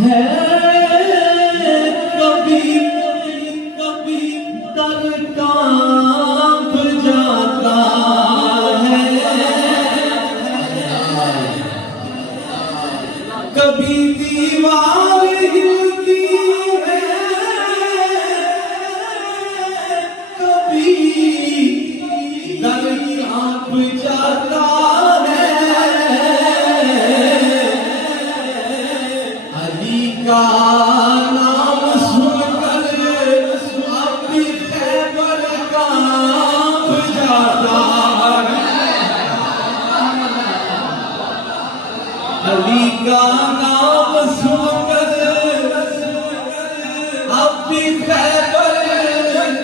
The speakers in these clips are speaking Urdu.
ہے کبھی کبھی در کانپ جاتا ہے، کبھی دیوار ہلتی ہے، کبھی در کانپ جاتا ہے، علی کا نام سن کر اب بھی خیبر کانپ جاتا ہے، علی کا نام سن کر اب بھی خیبر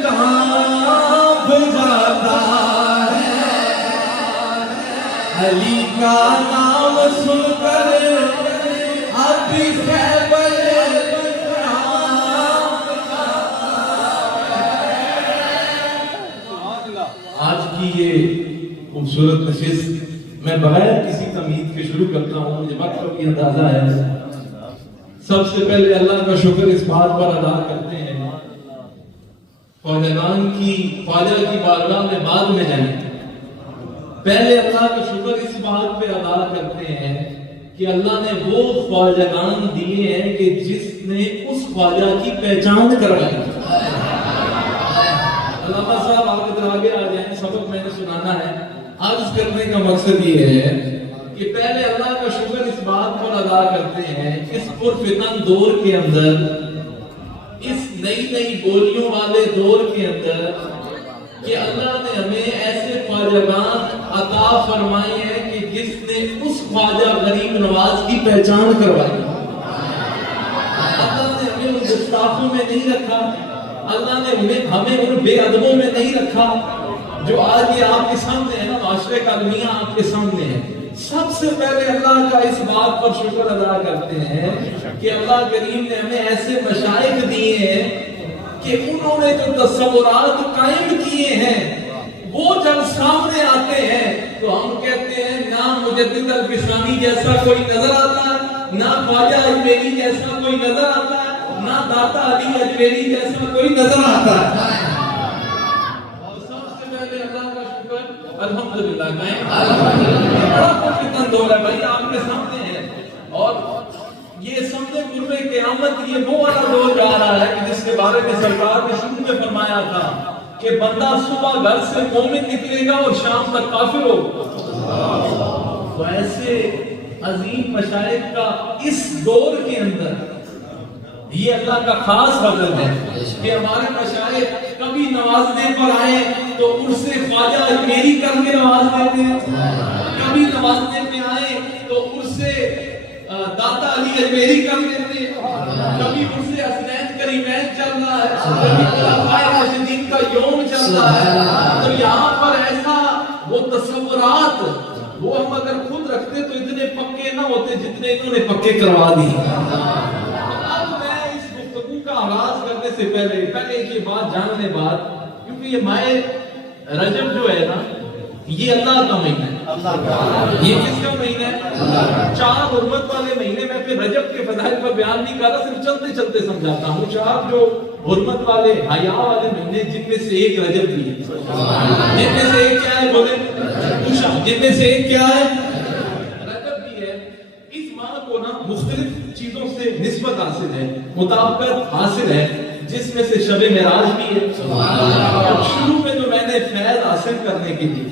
کانپ جاتا ہے، علی کا نام سن کر اب بھی خیبر آج کی یہ خوبصورت نشست میں بغیر کسی تمہید کے شروع کرتا ہوں، مجھے وقت کا بھی اندازہ ہے۔ سب سے پہلے اللہ کا شکر اس بات پر ادا کرتے ہیں، خواجگان کی خواجہ کی بارگاہ میں بعد میں جائیں، پہلے اللہ کا شکر اس بات پہ ادا کرتے ہیں کہ اللہ نے وہ خواجگان دیے ہیں کہ جس نے اس خواجہ کی پہچان کروائی۔ علامہ صاحب آپ ادھر آگے آ جائیں، سبق میں نے سنانا ہے۔ عرض کرنے کا مقصد یہ ہے کہ پہلے اللہ کا شکر اس بات پر ادا کرتے ہیں اس پرفتن دور کے اندر، اس نئی نئی بولیوں والے دور کے اندر، کہ اللہ نے ہمیں ایسے خواجگان عطا فرمائے ہیں کہ جس نے اس خواجہ غریب نواز کی پہچان کروائی۔ اللہ نے ہمیں ان گستاخوں میں نہیں رکھا، اللہ نے ہمیں ان بے ادبوں میں نہیں رکھا جو آج یہ آپ کے سامنے ہے نا، معاشرے کا المیہ آپ کے سامنے ہے۔ سب سے پہلے اللہ کا اس بات پر شکر ادا کرتے ہیں کہ اللہ کریم نے ہمیں ایسے مشائخ دیے ہیں کہ انہوں نے جو تصورات قائم کیے ہیں وہ جب سامنے آتے ہیں تو ہم کہتے ہیں نہ مجدد الفسانی جیسا کوئی نظر آتا ہے، نہ خواجہ اجمیری جیسا کوئی نظر آتا ہے، نہ داتا علی اجمیری جیسا کوئی نظر آتا ہے۔ سب سے پہلے اللہ کا شکر الحمدللہ میں بڑا پرفتن دور ہے بھائی آپ کے سامنے ہے، اور یہ سمجھے قرب قیامت یہ وہ والا دور جا رہا ہے کہ جس کے بارے میں سرکار نے شروع میں فرمایا تھا کہ بندہ صبح گھر سے مومن نکلے گا اور شام تک کافر ہوگا۔ تو ایسے عظیم مشائخ کا اس دور کے اندر یہ اللہ کا خاص فضل ہے کہ ہمارے مشائخ کبھی نوازنے پر آئے تو ان سے خواجہ اجمیری کر کے نواز دیتے ہیں، کبھی نوازنے پہ آئے تو ان سے داتا علی اجمیری کر دیتے ہیں، کبھی ان سے حسنین کریمین چل رہا ہے، کبھی خلفائے راشدین کا یوم چل رہا ہے۔ تو یہاں پر ایسا وہ تصورات وہ ہم اگر خود رکھتے تو اتنے پکے نہ ہوتے جتنے انہوں نے پکے کروا دی۔ آغاز کرنے سے پہلے ایک یہ بات جاننے بعد، کیونکہ یہ ماہ رجب جو ہے نا یہ اللہ کا مہینہ ہے، یہ کس کا مہینہ ہے؟ 4 حرمت والے مہینے میں پھر رجب کے فضائل پر بیان نہیں کر رہا، صرف چلتے چلتے سمجھاتا ہوں۔ 4 جو حرمت والے حیا والے مہینے جن میں سے ایک رجب بھی ہے، جن میں سے ایک کیا ہے بولے؟ جن میں سے ایک کیا ہے؟ رجب بھی ہے۔ اس ماہ کو نا مختلف چیزوں سے نسبت حاصل ہے، مطابقت حاصل ہے، جس میں سے شب معراج بھی ہے۔ شروع میں جو میں نے فیض حاصل کرنے کے لیے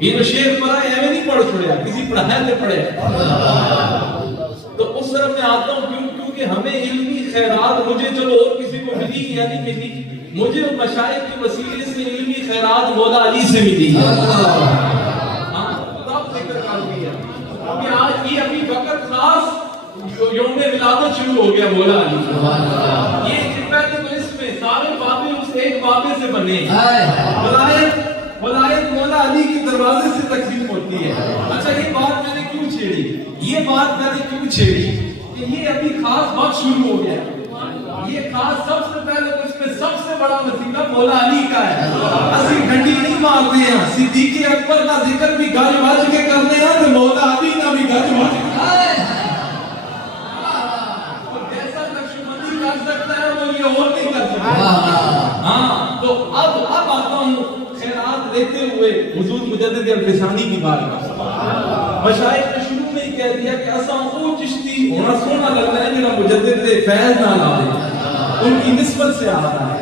یہ جو شیخ پڑھا ہے میں نہیں پڑھ چھوڑیا، کسی پڑھایا سے پڑھے، تو اس طرف میں آتا ہوں کیونکہ ہمیں علمی خیرات مجھے چلو اور کسی کو ملی یا نہیں ملی، مجھے مشائخ کے وسیلے سے علمی خیرات مولا علی سے ملی ہے۔ تب ذکر کر دیا کہ آج یہ ابھی وقت خاص یوم ولادت شروع ہو گیا مولا علی، یہ پہلے تو اس میں سارے بابے اس ایک بابے سے بنے، ولایت مولا علی کے دروازے سے تقسیم ہوتی ہے۔ اچھا یہ بات میں نے کیوں چھیڑی کہ یہ ابھی خاص وقت شروع ہو گیا، یہ خاص سب سے پہلے تو اس میں سب سے بڑا وسیلہ مولا علی کا ہے۔ اسی گھنٹی نہیں مارتے ہیں، صدیق اکبر کا ذکر بھی گج بج کے کرتے ہیں تو مولا علی کا بھی گج بج کے مشائخ نے شروع میں ہی کہہ دیا کہ ایسا وہ چشتی ہونا سونا لگتا ہے جنہاں مجدد فیض نہ لاؤ، ان کی نسبت سے آتا ہے۔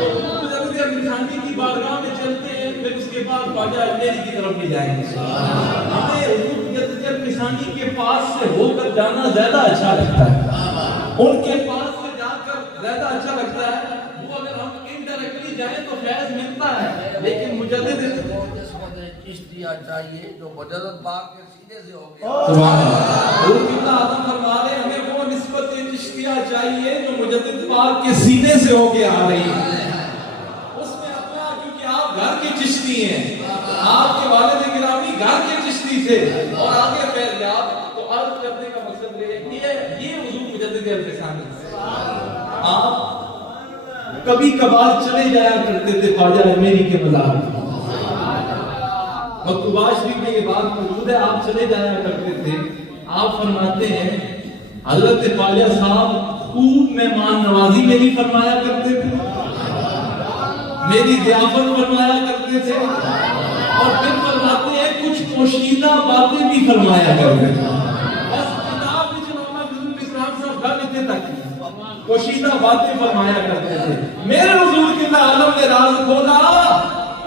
مجدد ارفسانی کی بارگاہ میں چلتے ہیں، پھر اس کے بعد خواجہ اجمیری کی طرف بھی جائیں گے۔ ہمیں حضور مجدد ارفسانی کے پاس سے ہو کر جانا زیادہ اچھا لگتا ہے، ان کے پاس سے جا کر زیادہ اچھا لگتا ہے۔ وہ اگر ہم انڈائریکٹلی جائیں تو فیض ملتا ہے، لیکن مجدد چشتیہ چاہیے جو مجدد پاک کے سینے سے ہو گیا۔ سبحان اللہ۔ حضور کتنا آدم فرما رہے ہیں ہمیں وہ نسبت چشتیہ چاہیے جو مجدد پاک کے سینے سے ہو کے آ رہی ہے۔ اس میں اپنا، کیونکہ آپ گھر کے چشتی ہیں، آپ کے والد گرامی گھر کے چشتی تھے اور آگے پھیل گیا، تو عرض کرنے کا مقصد یہ حضور مجدد ارفسانی ہے۔ آپ کبھی کبھار چلے جایا کرتے تھے خواجہ اجمیری کے مزار میں، مکتوبات شریف میں یہ بات موجود ہے، آپ چلے جایا کرتے تھے۔ آپ فرماتے ہیں حضرت خواجہ صاحب خوب مہمان نوازی میری فرمایا کرتے تھے، میری ضیافت فرمایا کرتے تھے، اور پھر فرماتے ہیں کچھ پوشیدہ باتیں بھی فرمایا کرتے تھے۔ بس کتاب میں جو ہمارے حضور اسلام صاحب گھر اتنے تک پوشیدہ باتیں فرمایا کرتے تھے۔ میرے حضور کے عالم نے راز کھولا،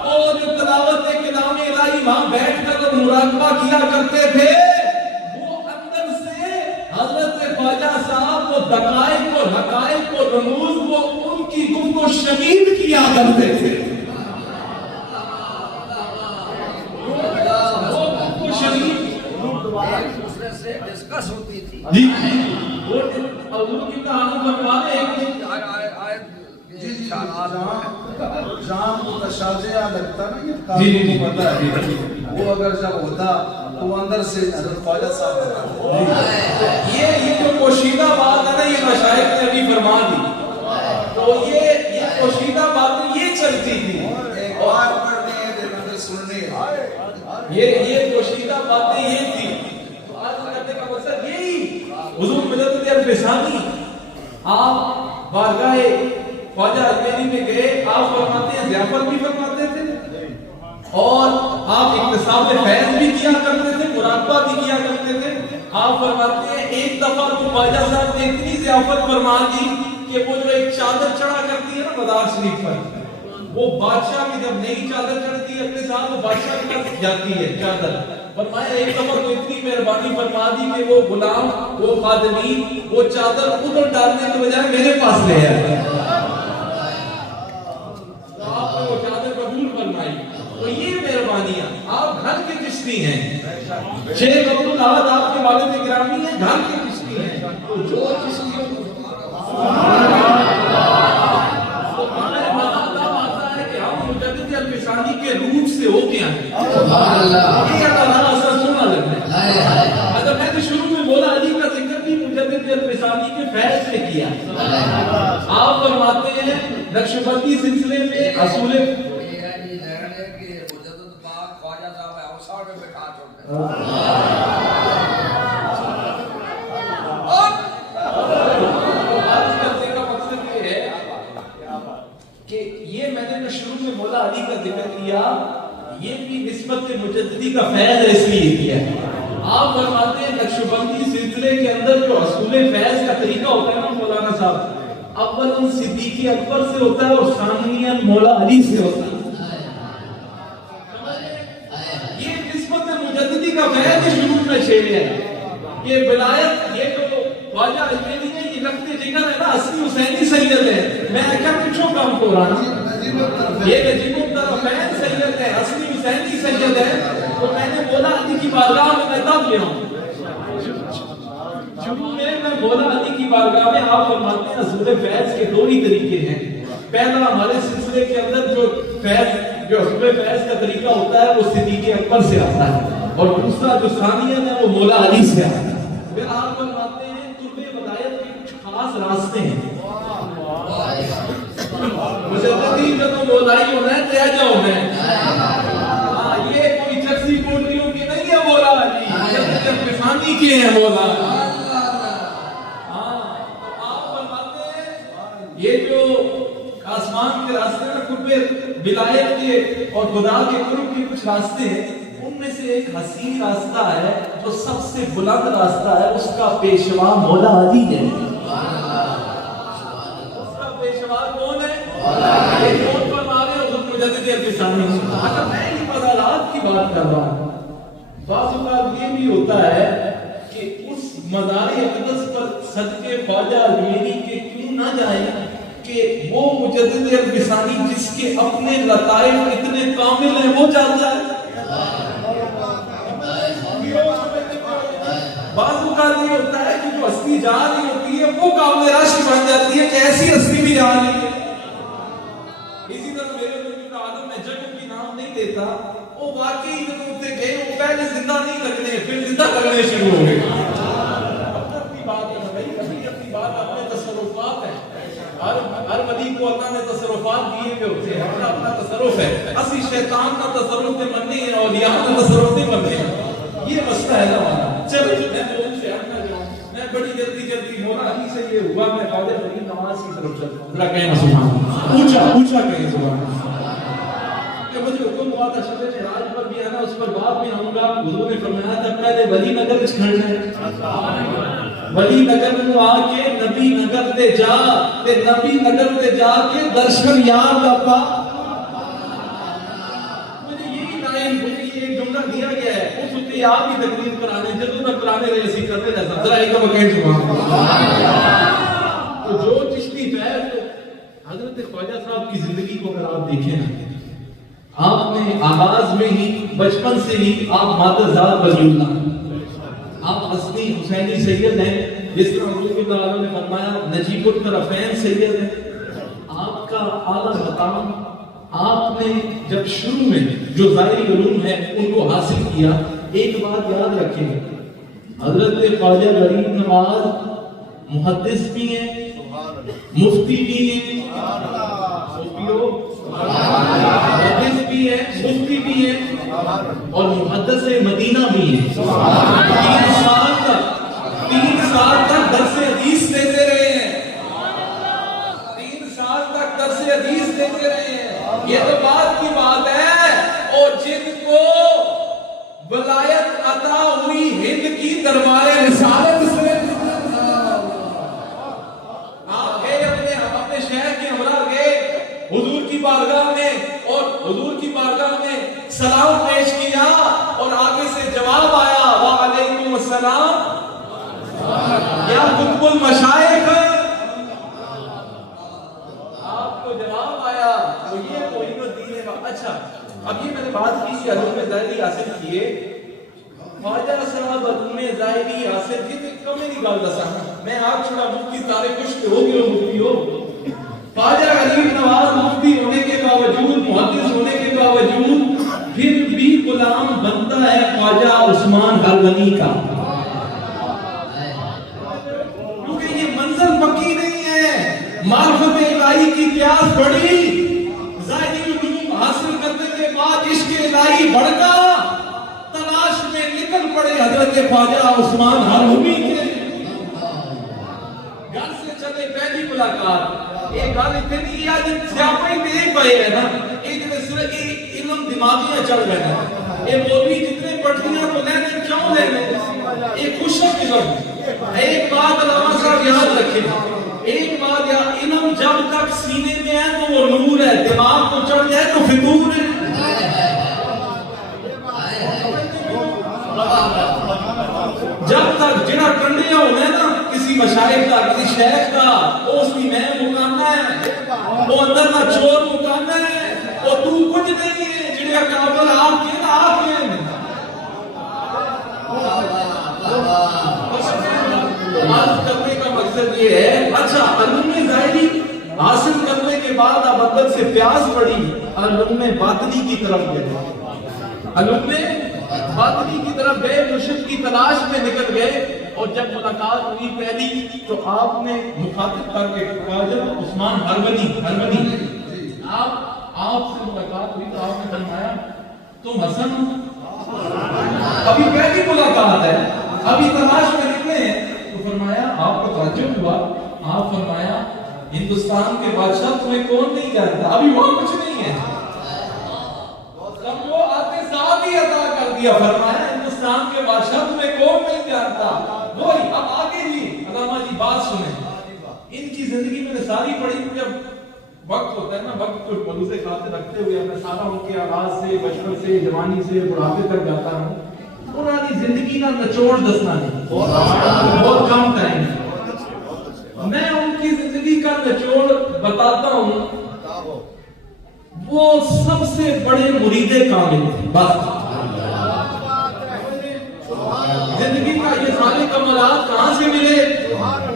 اور جو تلاوت کلام الہی وہاں بیٹھ کر مراقبہ کیا کرتے تھے، وہ اندر سے حضرت خواجہ صاحب وہ دقائق اور حقائق اور رموز وہ ان کی گفت و شنید کیا کرتے تھے۔ وہ گفت و شنید ایک دوسرے سے ڈسکس ہوتی تھی۔ جی وہ حضور کی کہانی فرمانے ایک جہاں متشابہ لگتا نا یہ کام کو پتا ہے، وہ اگر جب ہوتا تو اندر سے حضرت خواجہ صاحب یہ جو پوشیدہ بات ہے نا، یہ مشائخ نے ابھی فرما دی، تو یہ پوشیدہ باتیں یہ چلتی تھی، ایک بار پڑھنے دے سننے، یہ پوشیدہ باتیں یہ تھی۔ تو آج کرنے کا مقصد یہی، حضور مجدد ارفسانی آپ بارگاہ خواجہ اجمیری میں گئے، آپ فرماتے ہیں ضیافت بھی فرماتے تھے اور آپ اکتساب فیض بھی کیا کرتے تھے، مراقبہ بھی کیا کرتے تھے۔ آپ فرماتے ہیں ایک دفعہ تو خواجہ صاحب نے اتنی ضیافت فرما دی کہ وہ جو ایک چادر چڑھا کرتی ہے نا مدار شریف پر، وہ بادشاہ کی جب نئی چادر چڑھتی ہے اپنے ساتھ، وہ بادشاہ کے پاس جاتی ہے چادر۔ فرمایا ایک دفعہ تو اتنی مہربانی فرما دی کہ وہ غلام، وہ خادمین وہ چادر ادھر ڈالنے کے بجائے میرے پاس لے آئے، تو آپ نے وہ چادر قبول فرمائی۔ تو یہ مہربانیاں، آپ گھر کے چشتی ہیں، شیخ عبدالعاد آپ کے والد گرامی ہیں، گھر کے چشتی ہیں، تو جو چشتیوں کو ارفسانی کے روح سے ہو کے آئے، یہ اللہ اثر سونا لگتا ہے۔ اگر میں نے شروع میں بولا علی کا ذکر بھی مجدد ارفسانی کے فیض سے کیا، آپ فرماتے ہیں نقشبندی سلسلے میں اصول مجدد پاک خواجہ صاحب اوسار میں بٹھا چھوڑتے کہ یہ میں نے شروع میں مولا علی کا ذکر کیا، یہ بھی نسبت مجددی کا فیض اس لیے کیا ہے۔ آپ فرماتے ہیں نقشبندی سلسلے کے اندر جو حصول فیض کا طریقہ ہوتا ہے نا مولانا صاحب، اول صدیق اکبر سے ہوتا ہے اور ثانیاً مولا علی سے ہوتا ہے۔ یہ نسبت مجددی کا فیض شروع میں شیئر ہے، یہ ولایت، یہ جو خواجہ اجمیری نے یہ رکھتے ذکر ہے نا، اصلی حسینی سید ہے، میں کیا پچھوں کام کو رہا یہ نجیب الطرفین سید ہے، اصلی حسینی سید ہے، تو میں نے بولا علی کی بارگاہ میں تب لیا ہوں۔ شروع میں بولا علی کی بارگاہ میں آپ فرماتے ہیں حصول فیض کے دو ہی طریقے ہیں۔ پہلا ہمارے سلسلے کے اندر جو فیض، جو حصول فیض کا طریقہ ہوتا ہے وہ صدیق اکبر سے آتا ہے، اور دوسرا جو ثانیہ ہے وہ مولا علی سے آتا ہے۔ پھر آپ فرماتے ہیں تربے ولایت کے کچھ خاص راستے ہیں، مجددی کا تو مولائی ہونا ہے، تیجہ ہونا ہے، یہ کوئی چرسی کوٹریوں کے نہیں ہے مولا علی، مجدد ارفسانی کے ہیں مولا۔ یہ جو آسمان کے راستے میں قرب ولایت کے اور خدا کے قرب کے کچھ راستے ہیں، ان میں سے سے ایک حسین راستہ ہے جو سب سے بلند راستہ ہے، اس کا پیشوا مولا علی ہے۔ اس کا پیشوا کون ہے؟ یہ کون فرما رہے ہیں؟ حضرت مجدد الفسانی۔ اگر میں یہ مزارات کی بات کر رہا ہوں، بعض اوقات یہ بھی ہوتا ہے کہ اس مزار اقدس پر صدقے خواجہ اجمیری کے کیوں نہ جائیں کہ وہ مجدد الفسانی جس کے اپنے لطائف اتنے کامل ہیں وہ جاتا ہے۔ بعض اوقات یہ ہوتا ہے کہ جو ہستی جا رہی ہوتی ہے وہ قابل رشک بن جاتی ہے کہ ایسی ہستی بھی جا رہی ہے۔ اسی طرح میرے بزرگ آدم میں جگہ کی نام نہیں دیتا، وہ واقعی جب ہوتے گئے وہ پہلے زندہ نہیں لگنے پھر زندہ لگنے شروع ہو گئے۔ اپنی بات ہے بھائی، اپنی بات اپنے تصرفات ہیں۔ ہر ولی کو اللہ نے تصرفات دیے ہوئے ہوتے ہیں، اپنا اپنا تصرف ہے۔ اسی شیطان کا تصرف سے مننے ہیں اور اولیاء کا تصرف سے مننے ہیں، یہ مسئلہ ہے نا۔ چلو میں بہت شیئر کر رہا ہوں، میں بڑی جلدی مولا علی سے یہ ہوا، میں خواجہ فرید نواز کی طرف چلتا ہوں۔ ذرا کہیں سبحان اللہ، اونچا کہیں سبحان اللہ۔ کہ مجھے حکم ہوا تھا شب معراج پر بھی آنا، اس پر بعد میں آؤں گا۔ حضور نے فرمایا تھا پہلے ولی نگر کھڑنا ہے، ولی نگر کو آ کے نبی نگر تے جا تے نبی نگر تے جا کے درشن یار دا پا۔ مجھے یہی لائن، مجھے یہ جملہ دیا گیا ہے، اس وقت آپ ہی تقریر کرانے جدوں تک کرانے رہے اسی کرتے رہتا۔ ذرا ایک دفعہ کہیں سبحان اللہ۔ تو جو چشتی پیر تو حضرت خواجہ صاحب کی زندگی کو اگر آپ دیکھیں نا، آپ نے آغاز میں ہی بچپن سے ہی آپ مادرزاد ولی اللہ ہیں، آپ حسنی حسینی سید ہیں، جس طرح حضور تعالیٰ نے فرمایا نجیب الطرفین سید ہیں۔ آپ کا اعلیٰ مقام، آپ نے جب شروع میں جو ظاہری علوم ہے ان کو حاصل کیا، ایک بات یاد رکھیں، حضرت خواجہ غریب نواز محدث بھی ہیں، مفتی بھی ہیں، محدث بھی ہے، مفتی بھی ہے اور محدث مدینہ بھی ہے۔ 3 سال تک درس حدیث دیتے رہے ہیں، 3 سال تک درس حدیث دیتے رہے ہیں۔ یہ تو بات کی بات ہے، اور جن کو ولایت عطا ہوئی ہند کی دربار رسالت سے، آپ گئے اپنے شہر کے ہمراہ گئے حضور کی بارگاہ میں، اور حضور کی بارگاہ میں سلام پیش کیا اور آگے سے جواب آیا وعلیکم السلام یا قطب المشائخ، آپ کو جواب آیا تو یہ معین الدین۔ اچھا اب یہ میں نے بات کی کہ علوم ظاہری حاصل کیے، خواجہ صاحب علوم ظاہری حاصل کی تو کمی نہیں گل دسا، میں آپ چھوڑا مفتی سارے کچھ ہو گئے، مفتی ہو خواجہ غریب نواز مفتی ہونے کے باوجود، محدث ہونے کے باوجود پھر بھی غلام بنتا ہے خواجہ عثمان حلوانی کا، کیونکہ یہ منزل پکی نہیں ہے۔ معرفت الہی کی پیاس بڑی، ظاہری علوم حاصل کرنے کے بعد عشق الہی بڑھتا، تلاش میں نکل پڑے حضرت خواجہ عثمان حلوانی کے۔ گھر سے چلے پہلی ملاقات، ایک گل اتنی ہے جب سیاپے دے پئے ہے نا، ایک دوسرے کی علم دماغیاں چل رہے ہیں، یہ مولوی جتنے پٹھیاں کو لینے کیوں لینے، ایک خوشک علم۔ ایک بات علامہ صاحب یاد رکھیں، ایک بات یاد، علم جب تک سینے میں ہے تو وہ نور ہے، دماغ کو چڑھ جائے تو فطور ہے۔ جب تک جڑا کنڈیا ہونا ہے نا کسی مشائخ کا، کسی شیخ کا، وہ اس کی میں مکانا ہے، وہ اندر نہ چور مکانا ہے، وہ تو کچھ نہیں ہے، جڑا کابل آپ کے نا آپ کے عرض کرنے کا مقصد یہ ہے۔ اچھا علوم ظاہری حاصل کرنے کے بعد اب اندر سے پیاس پڑی، علوم باطنی کی طرف گئے، علوم باطنی کی طرف گئے، مرشد کی تلاش میں نکل گئے، اور جب ملاقات ہوئی پہلی تو آپ نے مخاطب کر کے خواجہ عثمان حلوانی آپ سے ملاقات ہوئی تو آپ نے فرمایا تم حسن ہو؟ ابھی پہلی ملاقات ہے، ابھی تلاش میں نکلے ہیں، تو فرمایا آپ کو تعجب ہوا، آپ فرمایا ہندوستان کے بادشاہ تمہیں کون نہیں جانتا، ابھی وہاں کچھ نہیں ہے، تم کو آتے ساتھ ہی عطا کر دیا کیا فرمایا ہندوستان کے بادشاہ تمہیں کون نہیں جانتا. وہی اب آگے جی علامہ جی بات سنیں. ان کی زندگی میں نے ساری پڑھی. جب وقت ہوتا ہے نا, وقت کو بلوزے کھاتے رکھتے ہوئے میں سارا ان کے آغاز سے, بچپن سے, جوانی سے بڑھاپے تک جاتا ہوں. انہوں نے زندگی کا نچوڑ دسنا نہیں, بہت کم ٹائم ہے. میں ان کی زندگی کا نچوڑ بتاتا ہوں. وہ سب سے بڑے مرید کامل تھے. بس زندگی کا یہ سارے کمالات کہاں سے ملے,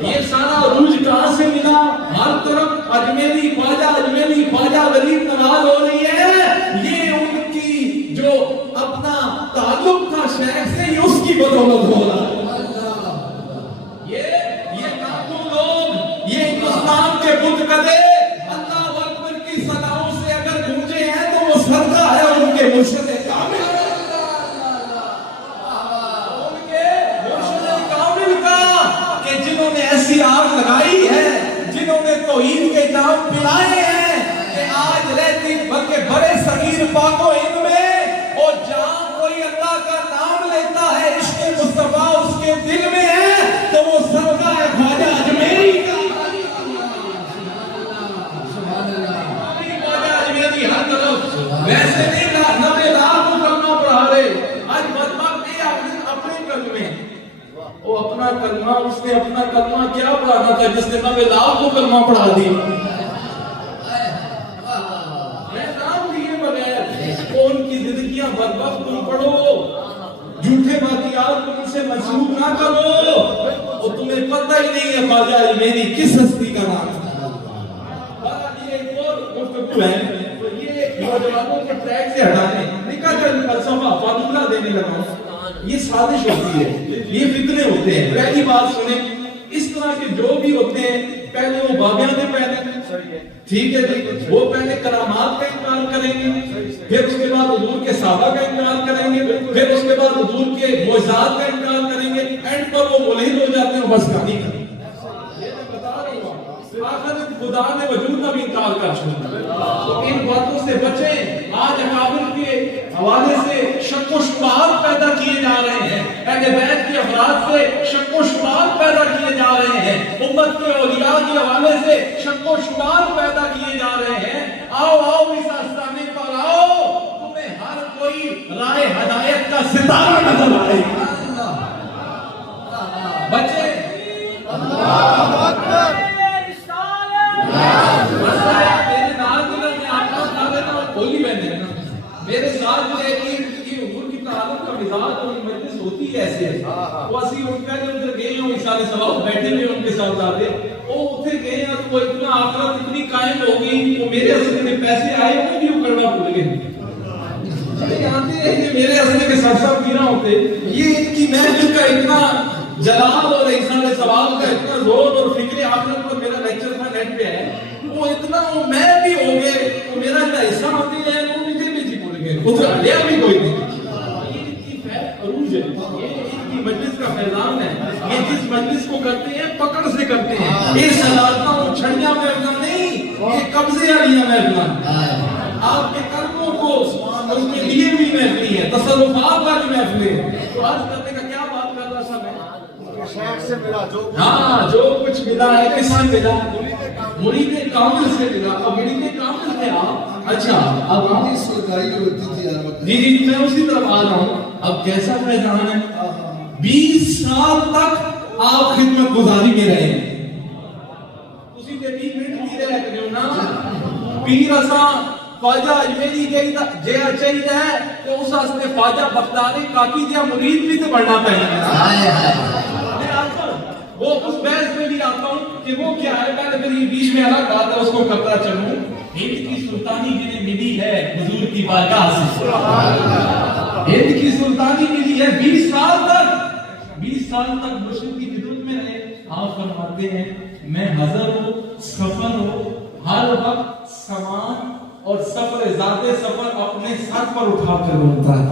یہ سارا عروج کہاں سے ملا. ہر طرف اجمیری خواجہ, اجمیری خواجہ, غریب نواز ہو رہی ہے. یہ ان کی جو اپنا تعلق تھا شیخ سے, یہ اس کی بدولت ہو رہا ہے. یہ لاکھوں لوگ, یہ ہندوستان کے بت کدے اللہ اکبر کی صداؤں سے اگر گونجے ہیں تو وہ صدقہ ہے ان کے مرشد کامل, ان کے مرشد کامل کا, کہ جنہوں نے ایسی آگ لگائی ہے, جنہوں نے توحید کے نام پلائے ہیں کہ آج رہتی بلکہ بڑے صغیر پاک و ہند میں, اور جہاں کوئی اللہ کا نام لیتا ہے عشق مصطفیٰ اس کے دل میں ہے, تو وہ صدقہ ہے خواجہ اجمیری کا. خواجہ اجمیری ہر طرف ویسے نہیں نبے لاکھ کو کلمہ پڑھا رہے. آج بدبخت نہیں اپنے کلمے, وہ اپنا کلمہ, اس نے اپنا کلمہ کیا پڑھانا تھا جس نے نبے لاکھ کو کلمہ پڑھا دی. میں نام دیے بغیر ان کی زندگیاں بدبخت تم پڑھو, جھوٹے باقیات تم سے منسوب نہ کرو, اور تمہیں پتہ ہی نہیں ہے خواجہ اجمیری کس ہستی کا نام ہے. یہ ایک اور گفتگو ہے, یہ نوجوانوں کو ٹریک سے ہٹانے نکاح کا فلسفہ فارمولہ دینے لگا ہوں. یہ سازش ہوتی ہے, یہ فتنے ہوتے ہیں. پہلی بات سنیں, اس طرح کے جو بھی ہوتے ہیں پہلے وہ بابیاں دے پہلے, ٹھیک ہے جی, وہ پہلے کرامات کا انکار کریں گے, پھر اس کے بعد حضور کے صحابہ کا انکار کریں گے, پھر اس کے بعد حضور کے معجزات کا انکار کریں گے, اینڈ پر وہ ملحد ہو جاتے ہیں, بس کہانی کریں. یہ میں بتا رہا ہوں, آخر خدا نے وجود کا بھی انکار کر چھوڑا. تو ان باتوں سے بچیں. آج اکابر کے حوالے سے شک و شبہات پیدا کیے جا رہے ہیں, اہل بیت کے افراد سے شک و شبہات پیدا کیے جا رہے ہیں, امت کے اولیاء کے حوالے سے شک و شبہات پیدا کیے جا رہے ہیں. آؤ آؤ اس آستانے پر آؤ, تمہیں ہر کوئی راہ ہدایت کا ستارہ نظر آئے گا. بچے اللہ اکبر. میرے نال میں آپ کو بتا دیتا ہوں, بولی بہنے نا میرے ساتھ جو ہے کہ حضور کی تعلق کا مزاج اور مجلس ہوتی ہے ایسے, وہ اسی ان کا جو ادھر گئے ہوں سارے سوال بیٹھے ہوئے ان کے ساتھ آتے, وہ ادھر گئے ہیں تو وہ اتنا آخرت اتنی قائم ہو گئی, وہ میرے حسن میں پیسے آئے وہ بھی وہ کرنا بھول گئے. جانتے ہیں کہ میرے حسن کے ساتھ ساتھ پیرا ہوتے, یہ ان کی محفل کا اتنا جلال اور احسان ثواب کا اتنا زور اور فکر آخرت پر میرا لیکچر تھا نیٹ پہ ہے, وہ اتنا میں بھی ہو گئے, تو میرا جو حصہ ہوتی ہے وہ مجھے بھی جی بھول گئے, ادھر لیا بھی کوئی نہیں. یہ ان کی عروج ہے, یہ ان کی مجلس کا فیضان ہے. یہ جس مجلس کو کرتے ہیں پکڑ سے کرتے ہیں, یہ سلادتاں اور چھڑیاں محفل نہیں, یہ قبضے والیاں محفل. آپ کے قلبوں کو اس کے لیے بھی محفلی ہے, تصرفات کا بھی محفل ہے. تو آج کرنے کا کیا بات کر رہا سب ہے, شیخ سے ملا جو ہاں جو کچھ ملا ہے کس سے ملا, مرید کامل سے ملا. اب مرید کامل تھے آپ, اچھا اب اپنی سرکاری جو ہوتی تھی یار, جی جی میں اسی طرف آ رہا ہوں. اب کیسا فیضان ہے, 20 سال تک آپ خدمت گزاری میں رہے. اسی تے 20 منٹ بھی رہ گئے نا, پیر اساں خواجہ اجمیری گئی جے چاہیے ہے کہ اس واسطے خواجہ بختیاری کاکی دیا مرید بھی تو بڑھنا پہلے. وہ اس بحث میں بھی آتا ہوں کہ وہ کیا ہے, پہلے میری بیچ میں الگ بات ہے اس کو کرتا چلوں. ہند کی سلطانی جنہیں ملی ہے حضور کی بارگاہ سے, ہند کی سلطانی ملی ہے 20 سال تک, 20 سال تک مرشد کی خدمت میں رہے. آپ فرماتے ہیں میں حضر ہوں, سفر ہوں, ہر وقت سامان اور سفر ذات سفر اپنے سر پر اٹھا کر ہوتا ہے.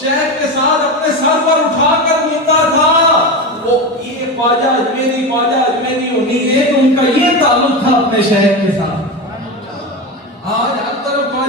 شہر کے ساتھ اپنے سر پر اٹھا کر ملتا تھا. وہ یہ خواجہ اجمیری انہیں ہے تو ان کا یہ تعلق تھا اپنے شہر کے ساتھ. آج ہر طرف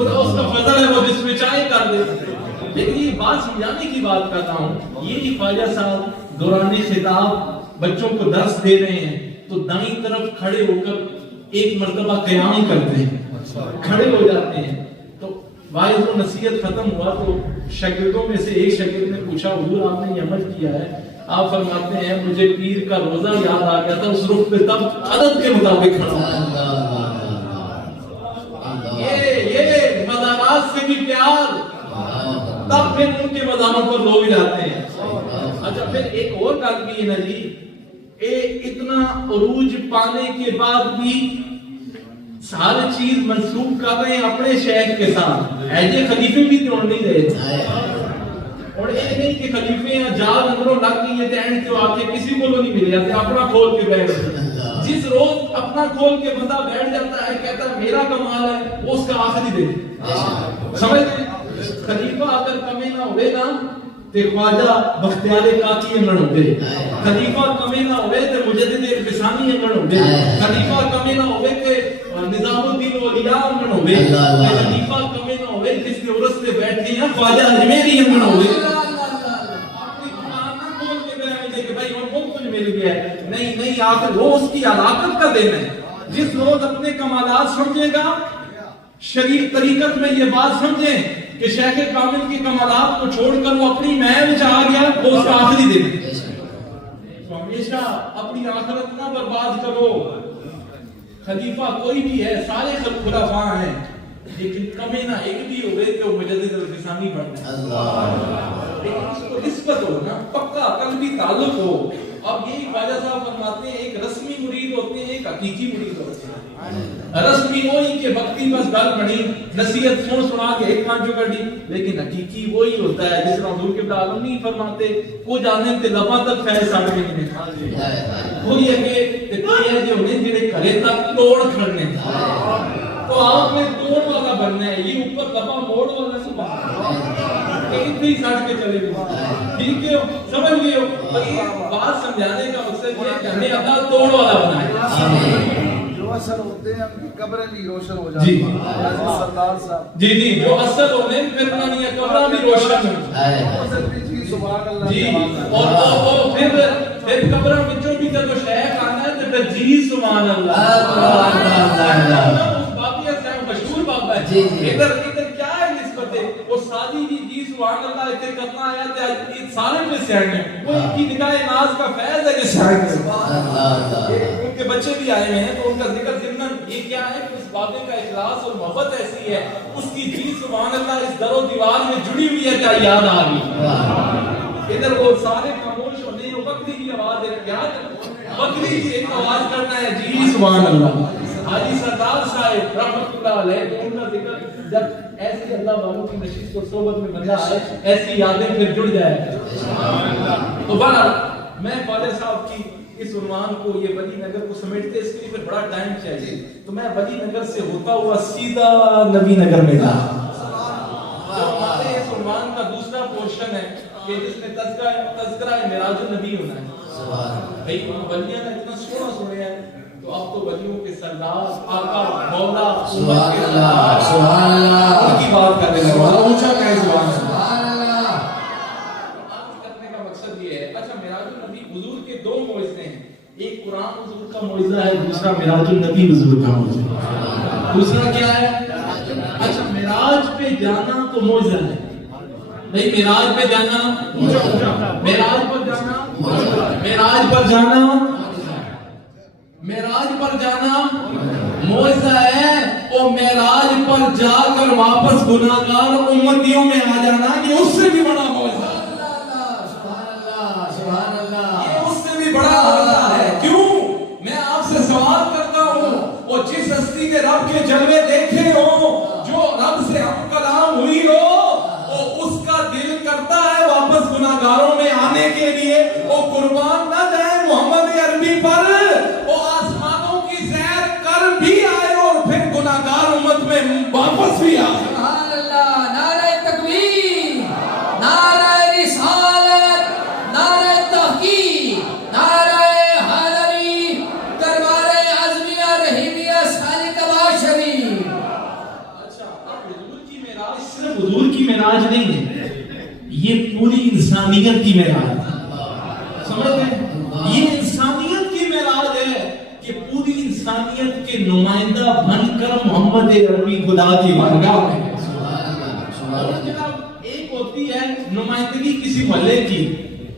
خدا اس کا فضل ہے وہ جس میں چاہے کر دے. لیکن یہ بات سمجھانے کی بات کر رہا ہوں. یہ خواجہ صاحب دوران خطاب بچوں کو درس دے رہے ہیں تو دائیں طرف کھڑے ہو کر ایک مرتبہ قیام کرتے ہیں, کھڑے ہو جاتے ہیں. تو واعظ و نصیحت ختم ہوا تو شاگردوں میں سے ایک شاگرد نے پوچھا حضور آپ نے یہ عمل کیا ہے؟ آپ فرماتے ہیں مجھے پیر کا روزہ یاد آ گیا تھا, اس رخ پہ تب عدد کے مطابق کھڑا ہوا. یہ مزارات سے بھی پیار, تب پھر ان کے مزاروں پر لوگ جاتے ہیں. اچھا پھر ایک اور بات بھی ہے نا جی, اتنا عروج پانے کے بعد بھی ساری چیز منسوخ کر رہے ہیں اپنے شہر کے ساتھ. ایسے خلیفے بھی توڑ نہیں رہے تھے, اور یہ نہیں کہ خلیفے ہیں جال اندروں لگ گئی ہے اینڈ جو آ کے کسی کو نہیں مل جاتے, اپنا کھول کے بیٹھ جاتے. جس روز اپنا کھول کے بندہ بیٹھ جاتا ہے کہتا ہے میرا کمال ہے, وہ اس کا آخری دن. سمجھتے ہیں خلیفہ اگر کمی نہ ہوئے نا تے خواجہ بختیار کاکی انگڑ ہوتے, خلیفہ کمی نہ ہوئے تے مجدد الفسانی انگڑ ہوتے, خلیفہ کمی نہ ہوئے تے نظام الدین اولیاء انگڑ ہوئے, خلیفہ کمی نہ ہوئے جس کے عرص پہ بیٹھے ہیں خواجہ اجمیری انگڑ ہوئے. اپنی دکان نہ کھول کے بیٹھ مجھے کہ بھائی وہ کچھ مل گیا ہے, نہیں آخر وہ اس کی علاقت کا دین ہے. جس روز اپنے کمالات سمجھے گا, شریف طریقت میں یہ بات سمجھیں کہ شیخ کامل کی کمالات کو چھوڑ کر وہ اپنی محل میں آ گیا, وہ اس کا آخری دن ہے. تو ہمیشہ اپنی آخرت نہ برباد کرو. خلیفہ کوئی بھی ہے, سارے خلفاء ہیں, لیکن کمی نہ ایک بھی ہوئے کہ وہ مجدد الفسانی بننا. لیکن اس کو نسبت ہو نا, پکا قلبی تعلق ہو. اب یہی خواجہ صاحب فرماتے ہیں ایک رسمی مرید ہوتے ہیں, ایک حقیقی مرید ہوتے ہیں. رسمی وہی کہ بھکتی بس گل بنی, نصیحت سنا کے ایک کان جو کر دی, لیکن حقیقی وہی ہوتا ہے جس طرح حضور کے عالم نہیں فرماتے کو جانے تے لبا تک فیض ساڑھ کے نہیں دکھا وہی ہے کہ کوئی ہے جو انہیں جنہیں کرے تک توڑ کھڑنے. تو آپ نے توڑ والا بننا ہے, یہ اوپر لبا موڑ والا سے باہر ایک بھی ساڑھ کے چلے گئے. ٹھیک ہے, سمجھ گئے ہو. بات سمجھانے کا مقصد یہ کہ ہمیں اپنا توڑ والا بنائے. جو اصل ہوتے ہیں ان کی قبریں بھی روشن ہو جاتی ہیں. سردار صاحب جی جو اصل ہونے پھر نہیں ہے قبریں بھی روشن ہو. سبحان اللہ جی اور پھر قبریں بچوں بھی جب شیخ آنا ہے تو پھر جی سبحان اللہ. مشہور بابا ہے. ادھر کیا ہے نسبت ہے, وہ سادی جی سبحان اللہ اتنے کرنا آیا تھے سارے میں سینڈ ہے, وہ ان کی نگاہ ناز کا فیض ہے کہ سینڈ ہے. ان کے بچے بھی آئے ہیں تو ان کا ذکر ضمن یہ کیا ہے کہ اس بابے کا اخلاص اور محبت ایسی ہے, اس کی جی سبحان اللہ اس در و دیوار میں جڑی ہوئی ہے, کیا یاد آ گئی. ادھر وہ سارے خاموش ہونے, بکری کی آواز ہے, یاد بکری کی ایک آواز کرنا ہے جی سبحان اللہ. حاجی سردار صاحب رحمت اللہ علیہ, تو ان کا ذکر جب ایسی اللہ والوں کی نشست اور صحبت میں بندہ آئے, ایسی یادیں پھر جڑ جائے. تو بہرحال میں خواجہ صاحب کی اس عنوان کو, یہ ولی نگر کو سمیٹتے اس کے لیے پھر بڑا ٹائم چاہیے, تو میں ولی نگر سے ہوتا ہوا سیدھا نبی نگر میں گیا. ہمارے اس عنوان کا دوسرا پورشن ہے کہ جس میں تذکرہ معراج النبی ہونا ہے. بھائی ولیاں نے اتنا سونا سنیا ہے, تو اب تو ولیوں کے سردار آقا مولا سبحان اللہ سبحان اللہ ان کی بات کرنے لگا. بڑا اونچا کہے سبحان اللہ. بات کرنے کا مقصد یہ ہے, اچھا معراج النبی حضور کے دو معجزے ہیں, ایک قرآن حضور کا معجزہ ہے, دوسرا معراج النبی حضور کا معجزہ ہے. دوسرا کیا ہے؟ اچھا معراج پہ جانا تو معجزہ ہے نہیں, معراج پہ جانا, معراج پر جانا, معراج پر جانا, معراج پر جانا معجزہ ہے. اور معراج پر جا کر واپس گناہگار امتیوں میں آ جانا یہ اس سے بھی بڑا معجزہ ہے. سبحان اللہ سبحان اللہ, یہ اس سے بھی بڑا معجزہ ہے. کیوں؟ میں آپ سے سوال کرتا ہوں, اور جس ہستی کے رب کے جلوے دیکھے ہو, جو رب سے ہم کلام ہوئی ہو, اس کا دل کرتا ہے واپس گناہگاروں میں آنے کے لیے, وہ قربان نہ جائے محمد عربی پر, وہ آسمانوں کی سیر کر بھی آئے اور پھر گناہگار امت میں واپس بھی آئے. سبحان اللہ, نعرہ تکبیر, نعرہ یہ پوری انسانیت کی معراج ہے. سمجھ رہے ہیں؟ یہ انسانیت کی معراج ہے کہ پوری انسانیت کے نمائندہ بن کر محمد عربی خدا کی بارگاہ میں. اور جناب ایک ہوتی ہے نمائندگی کسی محلے کی،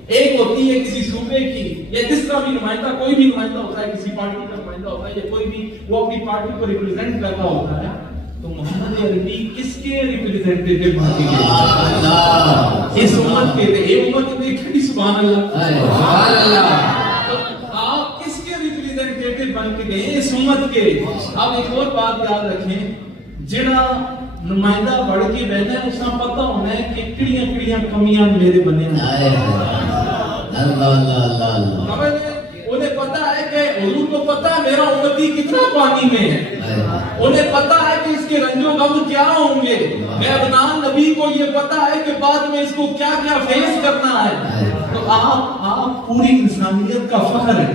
ایک ہوتی ہے کسی صوبے کی، یا جس طرح بھی نمائندہ، کوئی بھی نمائندہ ہوتا ہے، کسی پارٹی کا نمائندہ ہوتا ہے، یا کوئی بھی وہ اپنی پارٹی کو ریپرزینٹ کر رہا ہوتا ہے. تو محمد عربی کس کے ریپرزینٹیٹیو پارٹی کے؟ اس امت کے تھے. یہ امت دیکھیں سبحان اللہ، سبحان اللہ. آپ کس کے ریپرزینٹیٹیو بن کے گئے؟ اس امت کے. اب ایک اور بات یاد رکھیں، جڑا نمائندہ بڑھ کے بیٹھا ہے اس کا پتہ ہونا ہے کہ کڑیاں کڑیاں کمیاں میرے بنے ہیں. انہیں پتہ ہے کہ حضور کو پتہ ہے میرا امتی کتنا پانی میں ہے، انہیں پتہ ہے کہ اس کے رنج و غم کیا ہوں گے. میں عدنان نبی کو یہ پتہ ہے کہ بعد میں اس کو کیا کیا فیس کرنا ہے. تو آپ پوری انسانیت کا فخر ہے.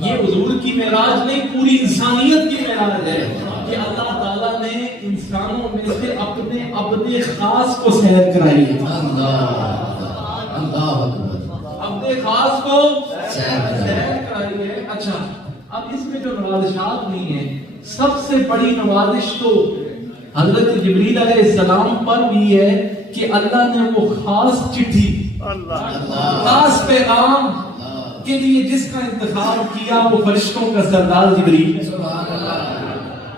یہ حضور کی معراج نہیں، پوری انسانیت کی معراج ہے کہ اللہ تعالیٰ نے انسانوں میں سے اپنے عبد خاص کو سیر کرائی ہے. عبد خاص کو سیر کرائی ہے. اچھا، اب اس میں جو نوازشات نہیں ہیں، سب سے بڑی نوازش تو حضرت جبریل علیہ السلام پر بھی ہے کہ اللہ نے وہ خاص چٹھی، خاص پیغام کے لیے جس کا انتخاب کیا وہ فرشتوں کا سردار جبریل.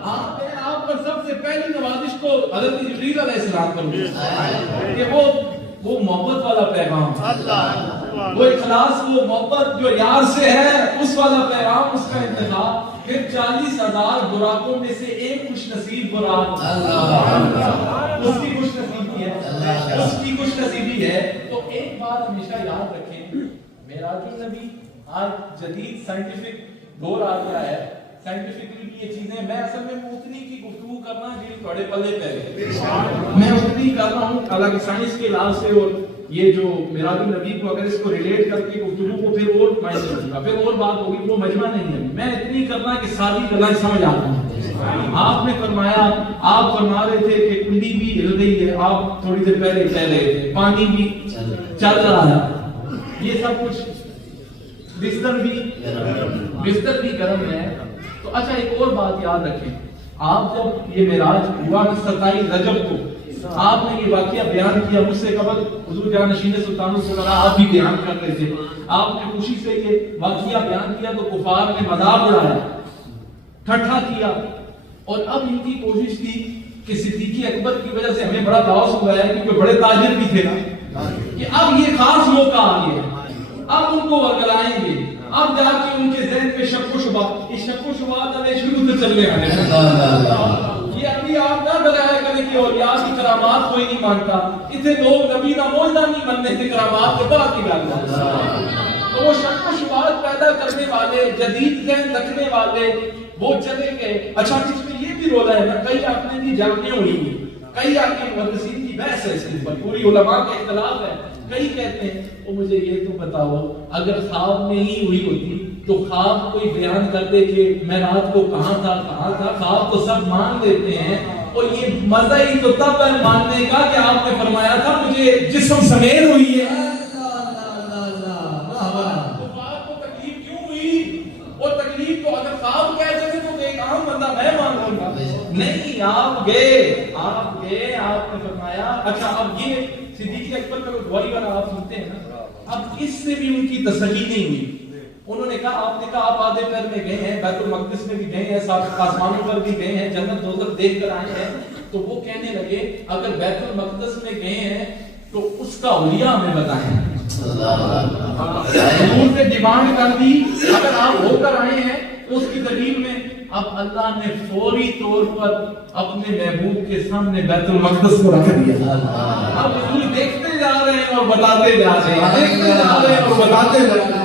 آپ پر سب سے پہلی نوازش کو حضرت جبریل علیہ السلام پر کہ وہ محبت والا پیغام، وہ اخلاص، وہ محبت جو یار سے ہے اس والا پیغام، اس کا انتخاب. پھر 40,000 براقوں میں سے ایک خوش نصیب براق، اس کی خوش نصیبی ہے، اس کی خوش نصیبی ہے. تو ایک بات ہمیشہ یاد رکھیں، معراج النبی آج جدید سائنٹیفک دور آ گیا ہے. سائنٹیفکلی بھی یہ چیزیں، میں اصل میں اتنی کی گفتگو کرنا جی تھوڑے پلے پہ ہے، میں اتنی کر رہا ہوں حالانکہ سائنس کے لحاظ سے. اور یہ جو معراج النبی کو اگر اس کو ریلیٹ کر کے گفتگو کو پھر اور مائنڈ ہوگا، پھر اور بات ہوگی، وہ مجمع نہیں ہے. میں اتنی کرنا کہ ساری گلائیں سمجھ آتا ہوں. آپ نے فرمایا، آپ فرما رہے تھے کہ کنڈی بھی ہل رہی ہے، آپ تھوڑی دیر پہلے کہہ رہے تھے پانی بھی چل رہا ہے، یہ سب کچھ، بستر بھی گرم ہے. تو اچھا ایک اور بات یاد رکھیں، آپ جب یہ معراج ہوا 27 رجب کو، آپ نے یہ واقعہ بیان کیا، مجھ سے قبل حضور جانشین سلطان الشعراء آپ بھی بیان کر رہے تھے. آپ نے خوشی سے یہ واقعہ بیان کیا تو کفار نے مذاق اڑایا، ٹھٹھا کیا. اور اب ان کی کوشش تھی کہ صدیق اکبر کی وجہ سے ہمیں بڑا لاس ہوا ہے کیونکہ بڑے تاجر بھی تھے نا، کہ اب یہ خاص موقع آ گیا، اب ان کو ورگلائیں گے. اب جا کے ان کے ذہن پہ شک و شبہ، یہ شک و شبہ تلے شروع سے چلنے آنے. یہ ابھی آپ نہ بتایا کریں کہ اولیاء کی کرامات کوئی نہیں مانتا، اتنے لوگ نبی نہ موجودہ نہیں بننے سے کرامات کے بعد کی گل ہے. تو وہ شک و شبہات پیدا کرنے والے، جدید ذہن رکھنے والے وہ چلے گئے. اچھا اس میں یہ بھی رولا ہے نا، کئی آپ نے بھی جاننے ہوئی ہیں، کئی آپ کے محدثین کی بحث ہے اس کے اوپر، پوری علماء کا اختلاف ہے. کئی کہتے ہیں وہ مجھے یہ تو بتاؤ اگر خواب میں ہی ہوئی ہوتی تو خواب کوئی بیان کرتے کہ میں رات کو کہاں تھا. خواب تو سب مان لیتے ہیں، اور یہ مزہ ہی تو تب ہے ماننے کا کہ آپ نے فرمایا تھا مجھے جسم سمیت ہوئی ہے. تو خواب کو تکلیف کیوں ہوئی؟ اور تکلیف تو اگر خواب کہہ دیتے تو ایک عام بندہ میں مان لوں گا. نہیں، آپ گئے، آپ نے فرمایا. اچھا اب یہ صدیق اکبر کا گواہی والا آپ سنتے ہیں نا، اب اس سے بھی ان کی تسلی نہیں ہوئی. انہوں نے کہا، آپ نے کہا آپ آدھے پیر میں گئے ہیں، بیت المقدس میں بھی گئے ہیں، آسمانوں پر بھی گئے ہیں، جنت دوزخ دیکھ کر آئے ہیں. تو وہ کہنے لگے اگر بیت المقدس میں گئے ہیں تو اس کا اولیاء ہمیں بتائیں. حضور نے ڈیمانڈ کر دی اگر آپ ہو کر آئے ہیں تو اس کی دلیل میں. اب اللہ نے فوری طور پر اپنے محبوب کے سامنے بیت المقدس کو رکھ دیا. اب حضور دیکھتے جا رہے ہیں اور بتاتے جا رہے ہیں، دیکھتے جا رہے ہیں اور بتاتے جا رہے ہیں.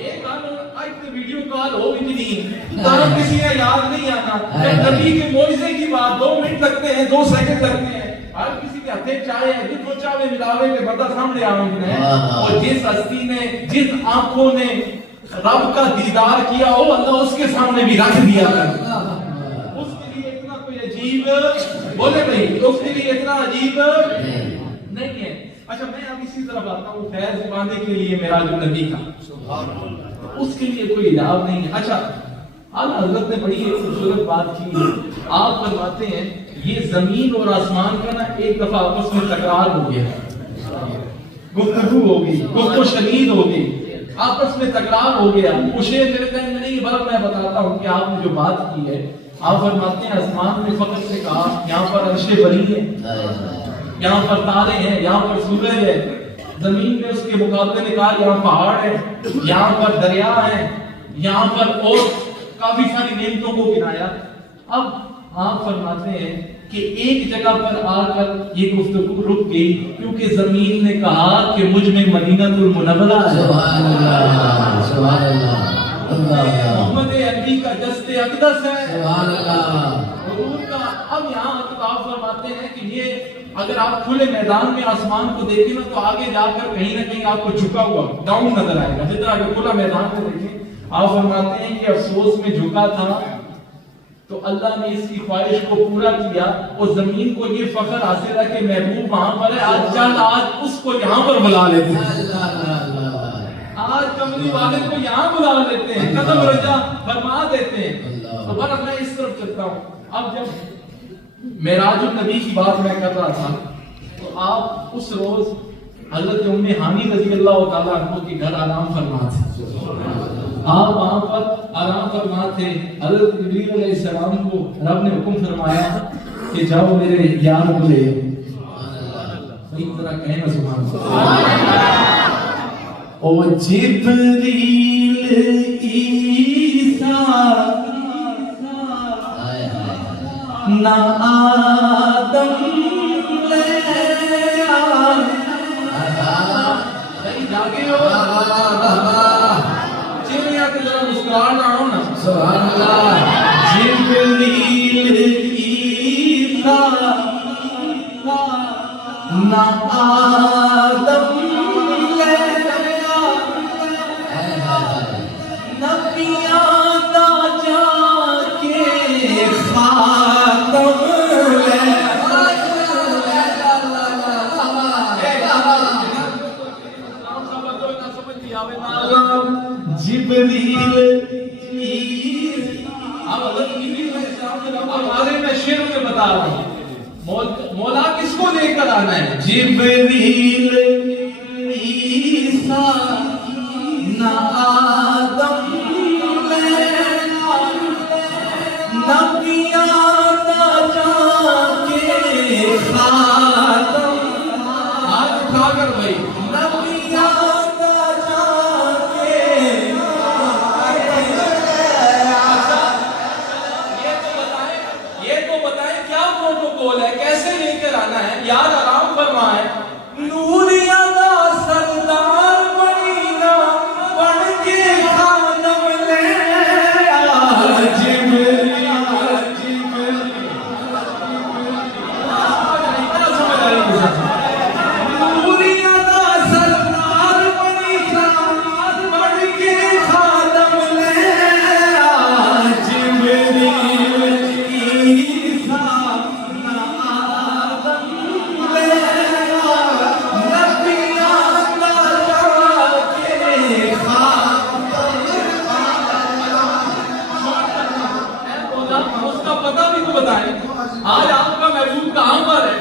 ایک آج ویڈیو کال ہو بھی نہیں، تاہم کسی نے یاد نہیں آنا. جب نبی کے معجزے کی بات 2 منٹ لگتے ہیں، 2 سیکنڈ لگتے ہیں. ہر کسی کے ہاتھے چاہے ہیں، جس کو چاہے ملاوے کے بندہ سامنے آوے ہیں. اور جس ہستی نے، جس آنکھوں نے رب کا دیدار کیا ہو، اللہ اس کے سامنے بھی رکھ دیا کر. اس کے لیے اتنا کوئی عجیب، بولے بھائی، اس کے لیے اتنا عجیب اچھا میں اب اسی طرف آتا ہوں فیض پانے کے لیے معراج النبی کا اس کے لیے کوئی علاج نہیں ہے. اچھا اعلیٰ حضرت نے بڑی ایک خوبصورت بات کی ہے. آپ فرماتے ہیں یہ زمین اور آسمان کا نا ایک دفعہ آپس میں تکرار ہو گیا, گفتگو ہو گئی, گفت و شنید ہو گئی, آپس میں تکرار ہو گیا. پوچھے میرے کہنے میں نہیں بات میں بتاتا ہوں کہ آپ نے جو بات کی ہے. آپ فرماتے ہیں آسمان نے فخر سے کہا یہاں پر عرش بری ہے, یہاں پر تارے ہیں, یہاں پر سورج ہے. زمین نے اس کے مقابلے میں کہا یہاں پہاڑ ہے, یہاں پر دریا ہے, یہاں پر اور کافی ساری نعمتوں کو گنایا. اب آپ فرماتے ہیں کہ ایک جگہ پر آ کر یہ گفتگو رک گئی کیونکہ زمین نے کہا کہ مجھ میں مدینہ المنورہ ہے. سبحان اللہ, سبحان اللہ, محمد عربی کا دست اقدس ہے. سبحان اللہ. حضور کا. اب یہاں آپ فرماتے ہیں کہ یہ اگر آپ کھلے میدان میں آسمان کو دیکھیں نا تو آگے جا کر کہیں نہ کہیں آپ کو جھکا ہوا ڈاؤن نظر آئے گا. جتنا اگر کھلا میدان میں دیکھیں آپ فرماتے ہیں کہ افسوس میں جھکا تھا تو اللہ نے اس کی خواہش کو پورا کیا اور زمین کو یہ فخر حاصل ہے کہ محبوب وہاں پر ہے. آج چل آج اس کو یہاں پر بلا لیتے ہیں. آج کملی والد کو یہاں بلا لیتے ہیں, قدم رجا فرما دیتے ہیں. تو بس میں اس طرف چلتا ہوں. اب جب معراج النبی کی بات میں کر رہا تھا تو آپ اس روز حضرت ام ہانی رضی اللہ تعالیٰ عنہ کے گھر آرام فرما تھے. آپ وہاں پر آرام فرما تھے. حضرت جبریل علیہ السلام کو رب نے حکم فرمایا کہ جاؤ میرے یار کو لے. صحیح طرح کہیں نا سبحان اللہ. او جبریل عیسیٰ نہ آدم لے جاگے ہو چیمیا کے ذرا مسکرانا ہو نا. سبحان اللہ. جبریل عیسیٰ نہ آدم لے نبیاں دا جا کے خاتم لے. جبریل ہمارے میں شعر میں بتا رہا ہوں مولا کس کو لے کر آنا ہے. جبریل عیسیٰ نہ آدم لے نبیاں دا جا کے خاتم. ہاتھ اٹھا کر بھائی نبیاں یاد آرام فرمائے. نوریا دا سردار بنینا بن کے خانم لے. نوریا دا سردار بنینا بن کے خانم لے. آج آپ کا محبوب کہاں پر ہے.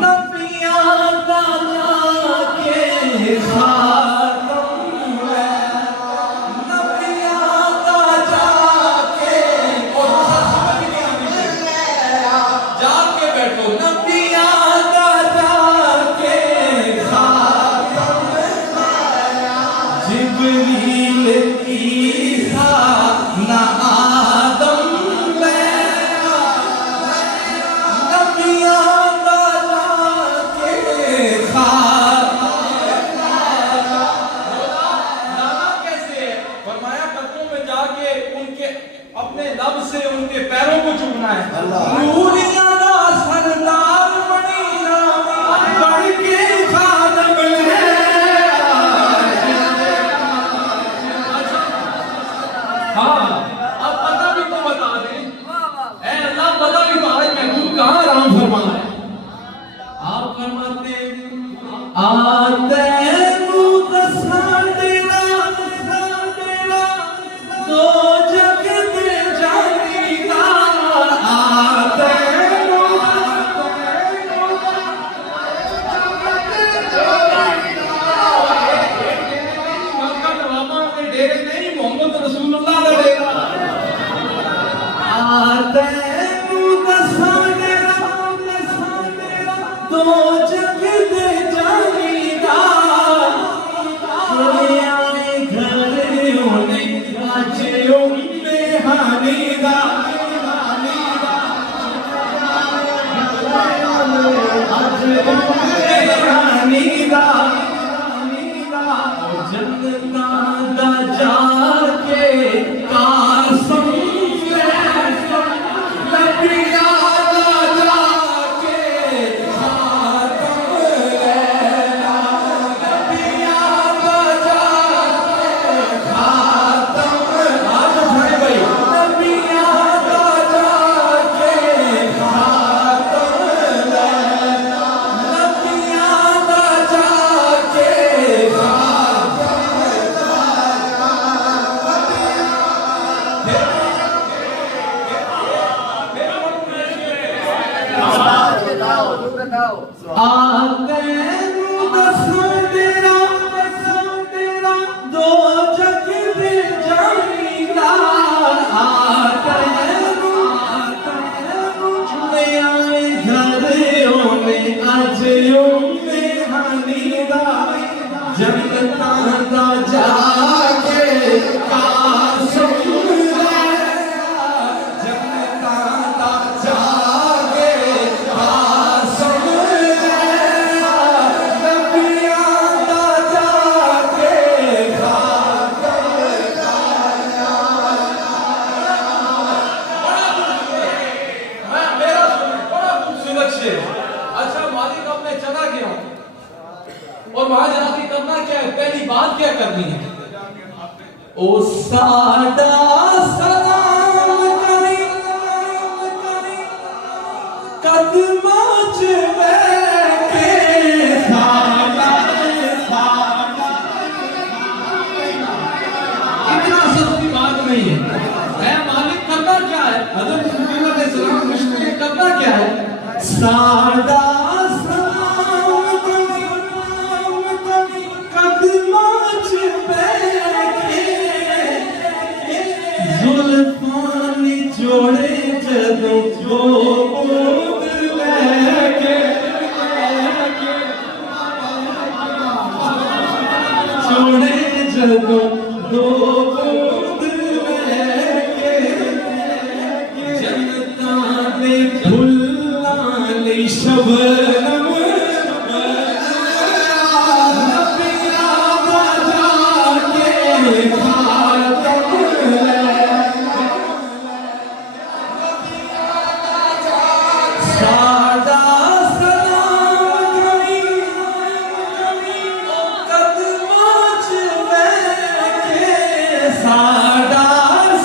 نبیاں دا جا کے خاتم ہے. نبیاں دا جا کے جا کے بیٹھو. نبیاں دا جا کے خاتم ہے. جبریل عیسیٰ نہ آدم ان کے پیروں کو چومنا ہے. نوریا دا سردار مدینہ بڑھ کے خادم لے. ہاں اب پتہ بھی تو بتا دیں اے اللہ, پتہ بھی تو آج محبوب کہاں آرام فرما ہے. آپ فرماتے ہیں آتے دساں دینا دو جگ دے جانی دا آتے ڈیرے نہیں محمد رسول اللہ دا ڈیرا آتے دساں دینا دو جگ دے جانی دا دنیا میں گھر ہونے آجوں میں ہانی دا ہانی دا جنتا دا جا کے قاسم نبیہ دا جا کے خاتم لینا نبیہ دا جا کے خاتم آج کھڑے بھائی نبیہ دا جا کے خاتم لینا نبیہ دا جا کے آتے دساں دینا دو جگ دے جانی دا آتے میں آئے گھروں میں آجوں میں ہانی دا جنتا دا جا کے قاسم جنتا دا جا کے قاسم نبیہ دا جا کے خاتم میرا بڑا خوبصورت شعر اچھا مالک اب میں چلا گیا ہوں اور وہاں جا کے کرنا کیا ہے پہلی بات کیا کرنی ہے او ساڈا سلام کری قدماں چ بیٹھے ساڈا اتنا سستی بات نہیں ہے اے مالک کرنا کیا ہے حضرت رسول اللہ علیہ السلام مشکل کرنا کیا ہے ساڈا سلام کری قدماں چ بیٹھے زلفان جوڑے جدوں جو بود لے کے جوڑے جدوں دو بود لے کے جنتاں دے پھلاں لئی شبنم نبیہ دا جا کے خاتم ساڈا سلام کری قدماں چ بیٹھے ساڈا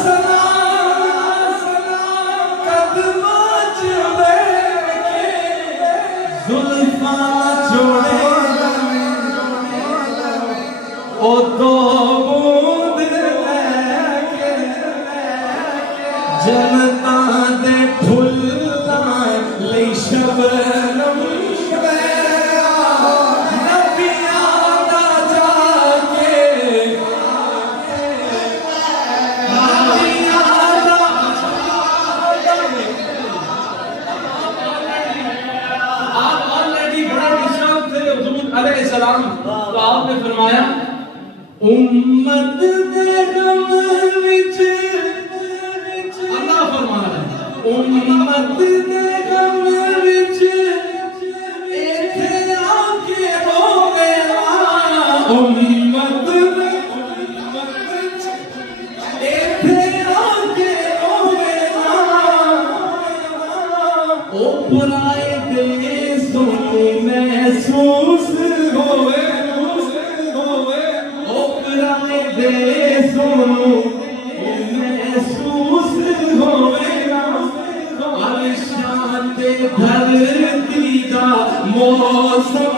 سلام قدماں چ بیٹھے زلفاں جوڑے او دو بوند لے کے جنتاں دے پھلاں لئی شبنم نبیہ دا جا کے نبیہ دا آپ آلریڈی بڑے ڈسٹرب تھے حضور علیہ السلام تو آپ نے فرمایا امت دے غم وچ اللہ فرما رہا ہے امت دے غم وچ ایتھے آ کے روے امت دے ایتھے آ کے روے او پرائے دے سونو محسوس ہوئے او پرائے دے سونو محسوس ہوئے عرشاں تے دھرتی دا موسم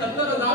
70,000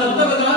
70,000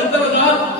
70,000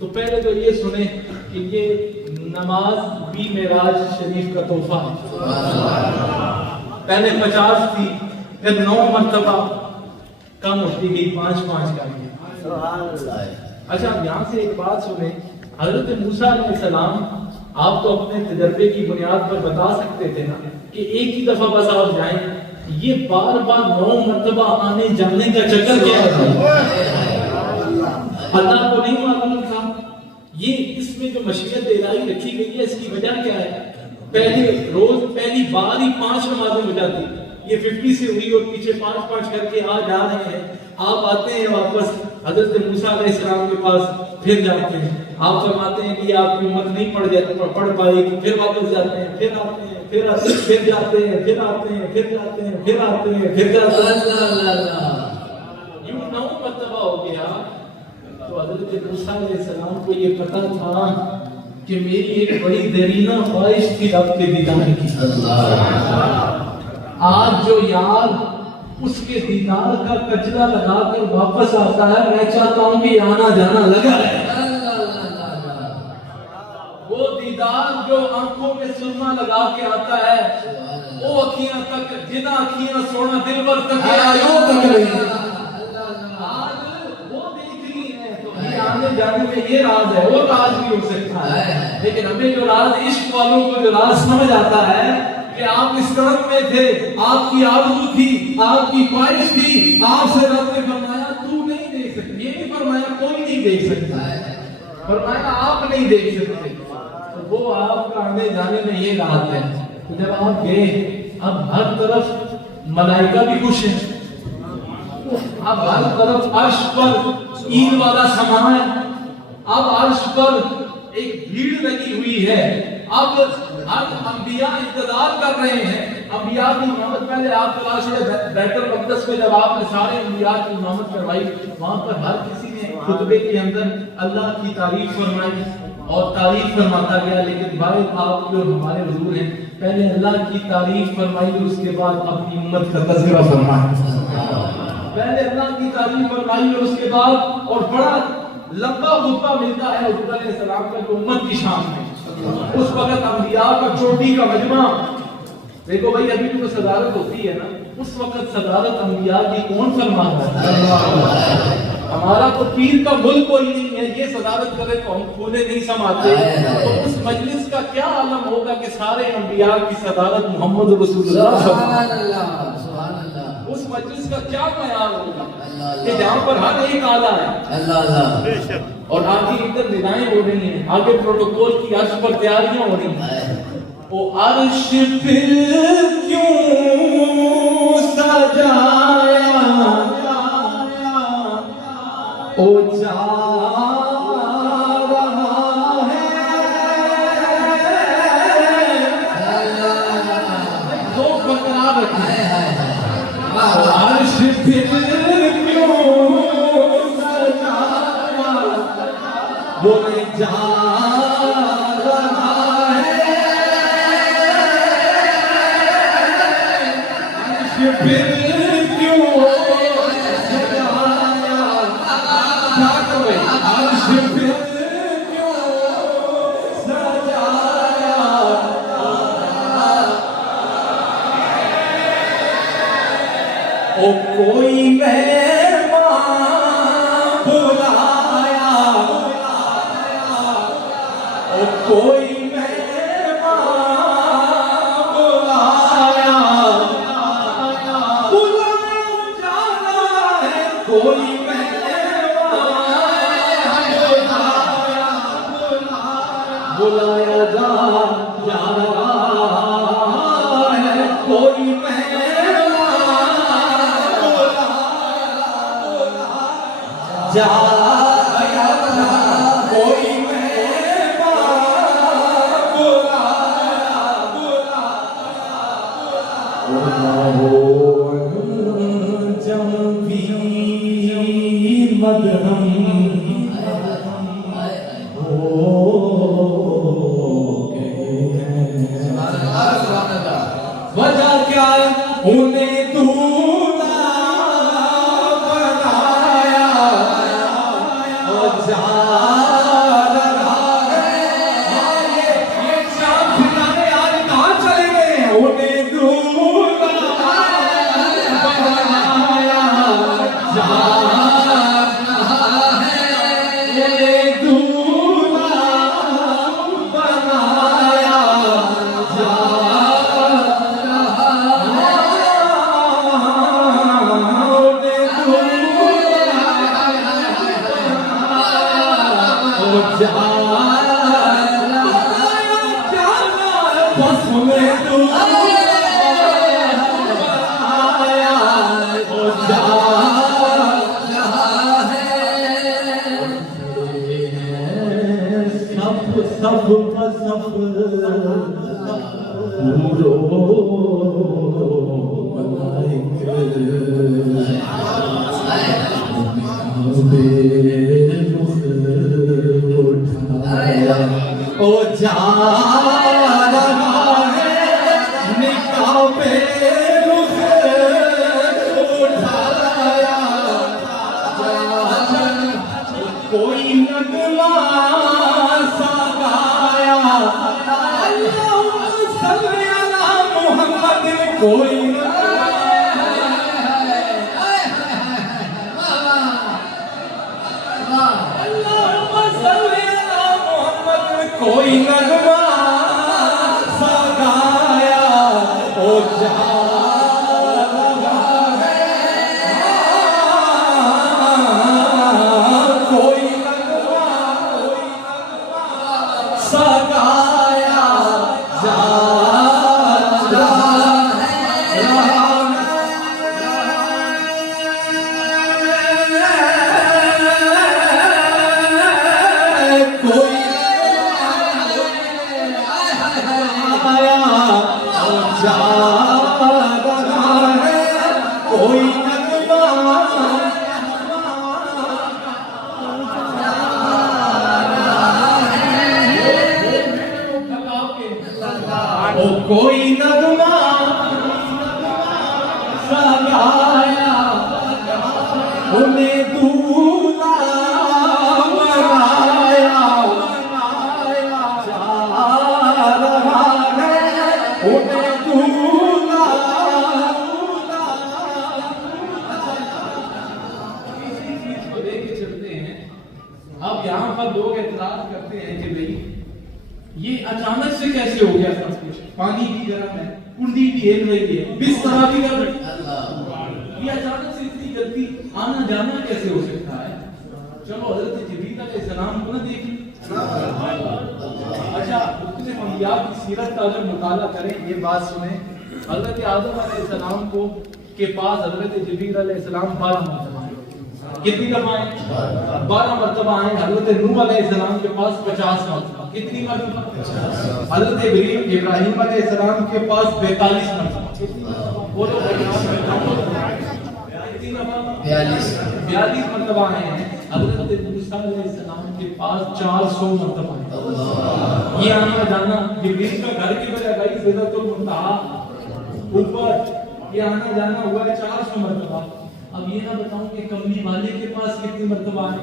تو پہلے تو یہ سنیں کہ یہ نماز بھی معراج شریف کا تحفہ ہے. پہلے 50 تھی، پھر 9 مرتبہ کم ہوتی گئی، 5 کر گئی. اچھا اب یہاں سے ایک بات سنیں، حضرت موسیٰ علیہ السلام آپ تو اپنے تجربے کی بنیاد پر بتا سکتے تھے نا کہ ایک ہی دفعہ بس آپ جائیں، یہ بار 9 مرتبہ آنے جانے کا چکر کیا ہے؟ اللہ کو نہیں معلوم تھا. یہ اس میں جو مشیت الہی رکھی گئی ہے اس کی وجہ کیا ہے؟ پہلے روز پہلی بار ہی 5 نمازیں ہو جاتی، یہ 50 سے ہوئی اور پیچھے 5 کر کے آ جا رہے ہیں. آپ آتے ہیں واپس حضرت موسیٰ علیہ السلام کے پاس، پھر جاتے ہیں، آپ فرماتے ہیں کہ آپ کی امت نہیں پڑھ پائے گی، پھر واپس جاتے ہیں، پھر آتے ہیں، پھر جاتے ہیں، پھر آتے ہیں، پھر جاتے ہیں، پھر آتے ہیں، پھر جاتے ہیں. یوں 9 مرتبہ ہو گیا. تو حضرت موسیٰ علیہ السلام کو یہ پتہ تھا کہ میری ایک بڑی دیرینہ خواہش تھی رب کے دیدار کی. آج جو یار اس کے دیدار کا کچرا لگا کر واپس آتا ہے، میں چاہتا ہوں کہ آنا جانا لگا ہے. وہ دیدار جو آنکھوں میں سرما لگا کے آتا ہے، وہ اکھیاں تک جنا اکھیاں سونا دل بر تک آنے جانے میں یہ راز ہے. وہ راز بھی ہو سکتا ہے، لیکن ہمیں جو راز عشق والوں کو جو راز سمجھ آتا ہے کہ آپ اس طرف میں تھے، آپ کی آرزو تھی، آپ کی خواہش تھی، آپ سے رب نے فرمایا تو نہیں دیکھ سکتے. یہ نہیں فرمایا کوئی نہیں دیکھ سکتا، فرمایا آپ نہیں دیکھ سکتے. تو وہ آپ کا آنے جانے میں یہ راز ہے. تو جب آپ گئے، اب ہر طرف ملائکہ بھی خوش ہیں، اب ہر طرف عرش پر عید والا سما ہے، اب عرش پر ایک بھیڑ لگی ہوئی ہے. اب ہر انبیاء انتظار کر رہے ہیں. انبیاء کی امامت پہلے آپ تلاش ہے بیت المقدس میں، جب آپ نے سارے انبیاء کی امامت کروائی، وہاں پر ہر کسی نے خطبے کے اندر اللہ کی تعریف فرمائی اور تعریف فرماتا گیا. لیکن بھائی آپ جو ہمارے حضور ہیں، پہلے اللہ کی تعریف فرمائی اور اس کے بعد اپنی امت کا تذکرہ فرمایا. پہلے اللہ کی تعریف فرمائی اور اس کے بعد اور بڑا لمبا خطبہ ملتا ہے حضور علیہ السلام کا جو امت کی شان میں. اس وقت انبیاء کا چوٹی کا مجمع، دیکھو بھائی ابھی جو صدارت ہوتی ہے نا، اس وقت صدارت انبیاء کی کون فرما رہا ہے؟ ہمارا تو پیر کا ملک کوئی نہیں ہے، یہ صدارت کرے تو ہم پھولے نہیں سماتے. تو اس مجلس کا کیا عالم ہوگا کہ سارے انبیاء کی صدارت محمد رسول اللہ سبحان اللہ، سبحان اللہ. اس مجلس کا کیا معیار ہوگا کہ جہاں پر ہر ایک آلہ ہے. اللہ اللہ. اور آگے ادھر ندائیں ہو رہی ہیں، آگے پروٹوکول کی عرش پر تیاریاں ہو رہی ہیں. وہ عرش پھر کیوں سجایا او جا رہا ہے. دو برقرار رکھیں. عرش پھر کیوں سجایا وہ جا رہا ہے. عرش پھر کیوں سجایا، عرش پھر کیوں سجایا. او کوئی مہمان بلایا، او کوئی مہمان بلایا، بلایا جانا ہے کوئی بلایا جا رہا ہے کوئی مہمان جایا کوئی مہمان جم بھی مدہم وجہ کیا انہیں دھونا بنایا اور جا اب یہاں پر لوگ اعتراض کرتے ہیں کہ بھئی یہ اچانک سے کیسے ہو گیا سب کچھ، پانی بھی گرم ہے، کندی بھی ہل رہی ہے، بستر بھی گرم ہے، یہ اچانک سے اتنی جلدی آنا جانا کیسے ہو سکتا ہے؟ چلو حضرت جبریل علیہ السلام کو نہ دیکھیں، اچھا مختلف انبیاء کی سیرت کا اگر مطالعہ کریں یہ بات سنیں، حضرت آدم علیہ السلام کو کے پاس حضرت جبریل علیہ السلام 12 مرتبہ آئے، کتنی دفعہ آئے؟ 12 مرتبہ آئے۔ حضرت نوح علیہ السلام کے پاس 50 مرتبہ، کتنی مرتبہ؟ حضرت ابراہیم علیہ السلام کے پاس 42 مرتبہ، بولو 42 مرتبہ آئے ہیں۔ حضرت موسیٰ علیہ السلام کے پاس 400 مرتبہ آئے۔ یہ آنا جانا جبریل کا گھر کی وجہ گئی سدرۃ المنتہا اوپر، یہ آنا جانا ہوا ہے 400 مرتبہ۔ اب یہ نہ بتاؤں کہ کملی والے کے پاس کتنی مرتبہ آئے،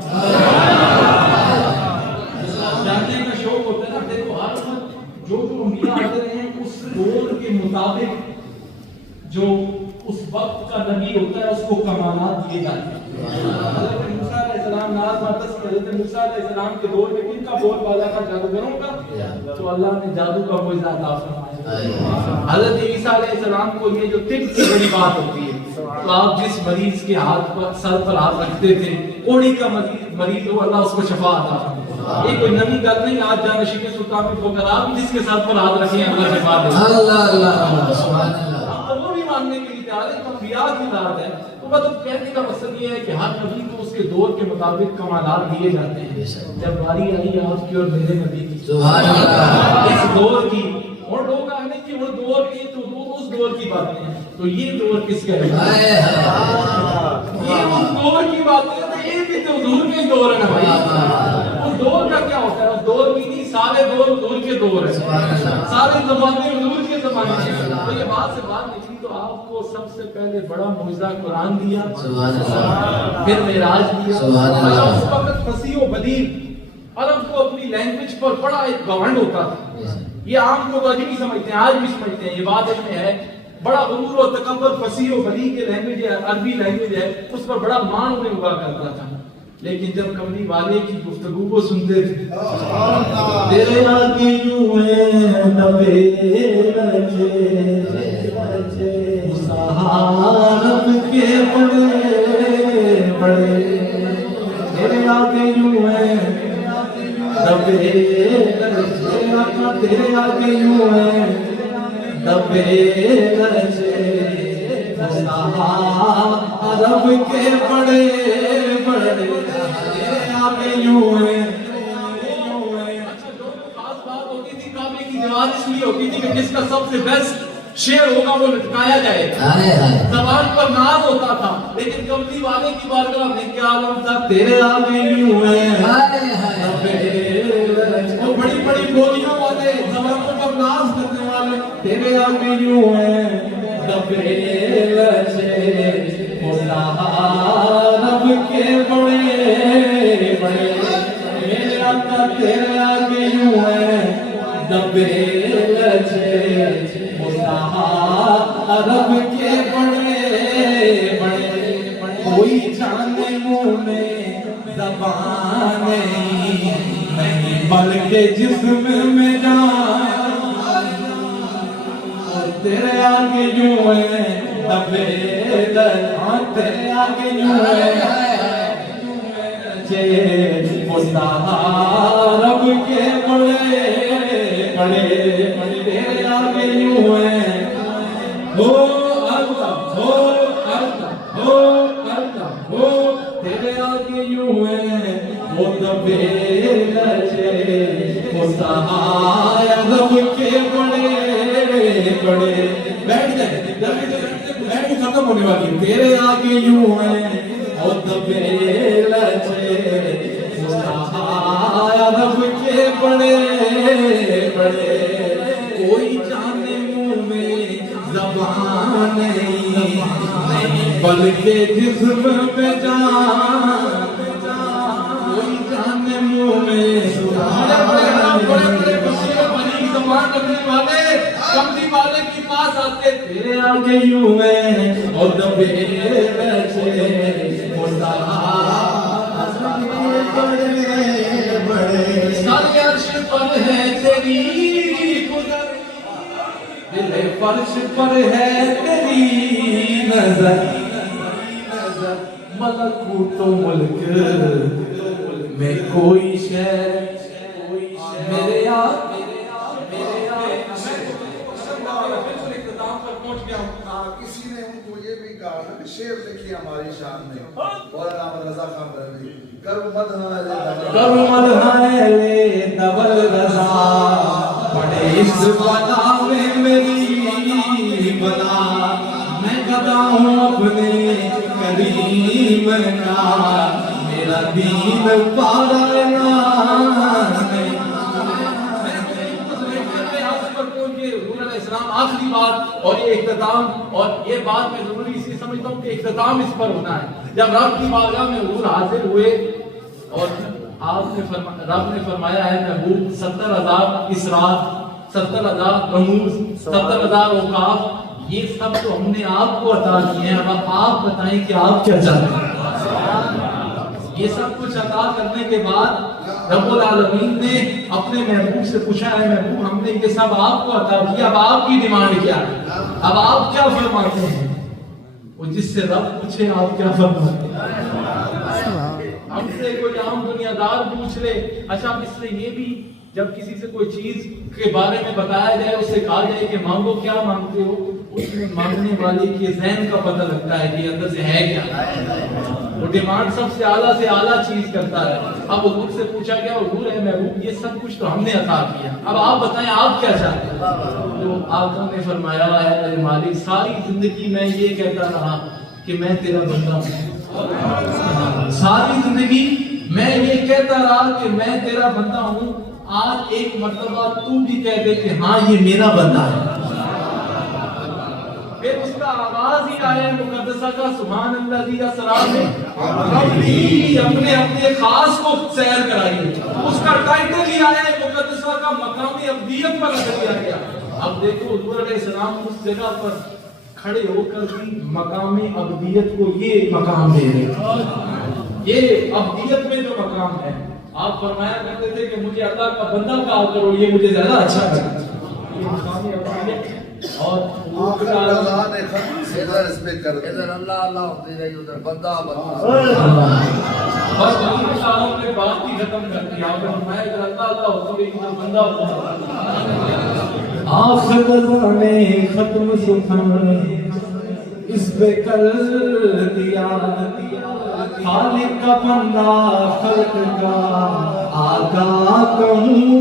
جاننے کا شوق ہوتا ہے نا۔ دیکھو ہر وقت جو انبیاء آتے رہے ہیں اس دور کے مطابق جو اس وقت کا نبی ہوتا ہے اس کو کمالات دیے جاتے ہیں۔ حضرت موسیٰ علیہ السلام ناز ماتس کے حضرت موسیٰ علیہ السلام کے دور میں کن کا بول بالا کا، جادوگروں کا، تو اللہ نے جادو کا معجزہ عطا فرمایا۔ حضرت عیسیٰ علیہ السلام کو یہ جو طب کی بڑی بات ہوتی ہے، تو آپ جس مریض کے ہاتھ پر سر پر ہاتھ رکھتے تھے، کوڑی کا مریض ہو اللہ اس کو شفا عطا فرماتا۔ یہ کوئی نئی بات نہیں، آج جانشین سلطان میں ہو کر آپ جس کے سر پر ہاتھ رکھیں اللہ شفا دے۔ اللہ اللہ سبحان اللہ، وہ بھی ماننے کے لیے تیار ہے، انبیاء کی ذات ہے۔ تو مطلب کہنے کا مقصد یہ ہے کہ ہر نبی کو اس کے دور کے مطابق کمالات دیے جاتے ہیں۔ جب باری آئی آپ کی اور میرے نبی کی سبحان اللہ، اس دور کی، اور لوگ آنے کی وہ دور کی تو اس دور کی باتیں ہیں، تو یہ دور کس کا ہے؟ یہ اس دور کی باتیں ہیں، تو یہ بھی تو حضور کے دور ہے نا بھائی۔ اس دور کا کیا ہوتا ہے؟ اس دور کی نہیں، سارے دور حضور کے دور ہے، سارے زمانے حضور کے زمانے ہیں۔ تو یہ بات سے بات نکلی تو آپ کو سب سے پہلے بڑا معجزہ قرآن دیا، پھر معراج دیا۔ اس وقت فصیح و بلیغ عرب کو اپنی لینگویج پر بڑا ایک گھمنڈ ہوتا تھا، یہ عام لوگ آج بھی سمجھتے ہیں، آج بھی سمجھتے ہیں، یہ بات اس میں ہے، بڑا غرور و تکبر فصیح و بلیغ کے لینگویج ہے، عربی لینگویج ہے، اس پر بڑا مان انہیں ہوا کرتا تھا۔ لیکن جب کملی والے کی گفتگو کو سنتے تھے، تیرے آگے یوں ہیں نبے رجے سہارت کے بڑے بڑے، تیرے آگے یوں ہیں نبے رجے، تیرے آگے یوں ہیں دبے رچے عرب کے بڑے بڑے آگے یوں ہیں. اچھا جو خاص بات ہوتی تھی کعبے کی دیوار اس لیے ہوتی تھی کہ جس کا سب سے بیسٹ شعر ہوگا وہ لٹکایا جائے گا. زبان پر ناز ہوتا تھا لیکن کملی والے کی بارگاہ میں کیا عالم تھا. تیرے آگے یوں ہیں وہ بڑی بڑی بولیوں والے زبانوں پر ناز کرنے والے. تیرے آگے یوں ہیں دبے لچے رب کے بڑے بڑے. میرے آقا تیرے آگے یوں ہیں دبے لچے عرب کے بڑے بڑے. کوئی جانے منہ میں زبان نہیں بلکہ جسم میں جان. تیرے آگے یوں ہیں دبے تیرے آگے یوں ہیں رب کے بڑے بڑے. تیرے آگے یوں ہیں ہو اللہ ہو اللہ ہو اللہ ہو. تیرے آگے یوں ہیں وہ دبے لچے رب کے بڑے بڑے. بیٹھ جائے بیٹھ ختم ہونے والی. تیرے آگے یوں ہیں وہ دبے لچے رب کے بڑے بڑے. کوئی جانے منہ میں زبان نہیں بلکہ جسم میں جان. کوئی جانے منہ میں زبان رکھنے والے کملی والے کے پاس آتے. تیرے آگے یوں ہیں اور دبے لچے سارے عرش پر ہے تیری قدرت دل فرش پر ہے تیری نظر. ملکوت و ملک میں کوئی شے میرے کسی نے ان کو یہ بھی کہا نا کہ شعر لکھی ہماری شان میں مولانا احمد رضا خان بریلوی کرو مدحائے لے دبل رضا بڑے اس بلا میں میری بلا. میں گدا ہوں اپنے کریم کا میرا دین پارا آخری بات اور یہ اختتام. اور یہ بات میں ضروری اس لیے سمجھتا ہوں کہ اختتام اس پر ہونا ہے. جب رب کی بارگاہ میں حضور حاضر ہوئے اور رب نے فرمایا ہے محبوب 70,000 اسرار 70,000 رموز 70,000 اوقاف یہ سب تو ہم نے آپ کو عطا کیے ہیں. اب آپ بتائیں کہ آپ کیا چاہتے ہیں. یہ سب کچھ عطا کرنے کے بعد رب العالمین نے اپنے محبوب سے پوچھا ہے محبوب ہم نے یہ سب آپ کو عطا کیا اب آپ کی ڈیمانڈ کیا ہے. اب آپ کیا فرماتے ہیں. وہ جس سے رب پوچھے آپ کیا فرماتے ہیں. ہم سے کوئی عام دنیا دار پوچھ لے اچھا اس نے یہ بھی جب کسی سے کوئی چیز کے بارے میں بتایا جائے اس سے کہا جائے کہ مانگو کیا مانگتے ہو اس میں مانگنے والے کے ذہن کا پتہ لگتا ہے کہ اندر سے ہے کیا. وہ ڈیمانڈ سب سے اعلیٰ چیز کرتا ہے. اب حضور سے پوچھا گیا حضور ہے محبوب یہ سب کچھ تو ہم نے عطا کیا اب آپ بتائیں آپ کیا چاہتے ہیں. تو آقا نے فرمایا ہے میرے مالک ساری زندگی میں یہ کہتا رہا کہ میں تیرا بندہ ہوں. ساری زندگی میں یہ کہتا رہا کہ میں تیرا بندہ ہوں. آج ایک مرتبہ تو بھی کہہ دے کہ ہاں یہ میرا بندہ ہے. پھر اس کا آواز ہی آیا مقدسہ کا سبحان اللہ دی اسرار میں اپنے خاص کو سیر کرائیے. اس کا ٹائٹل ہی آیا مقدسہ کا مقام ابدیت پر رکھ دیا گیا. اب دیکھو حضور علیہ السلام اس جگہ پر کھڑے ہو کر بھی مقام ابدیت کو یہ مقام دے رہے ہیں. یہ ابدیت میں جو مقام ہے آپ فرمایا کرتے تھے کہ مجھے اللہ کا بندہ کہا کرو یہ مجھے زیادہ اچھا لگتا ہے. یہ مقام ابدیت اور ادھر اللہ اللہ ہوتی رہی ادھر بندہ بندہ. بس صاحب نے بات ہی ختم کر دی. آپ نے فرمایا کہ اللہ اللہ ہوتی رہی ادھر بندہ ہوتا. آخر زمانے ختم سخن اس پہ کر دیا خالق کا بندہ خلق کا آگاہ کہوں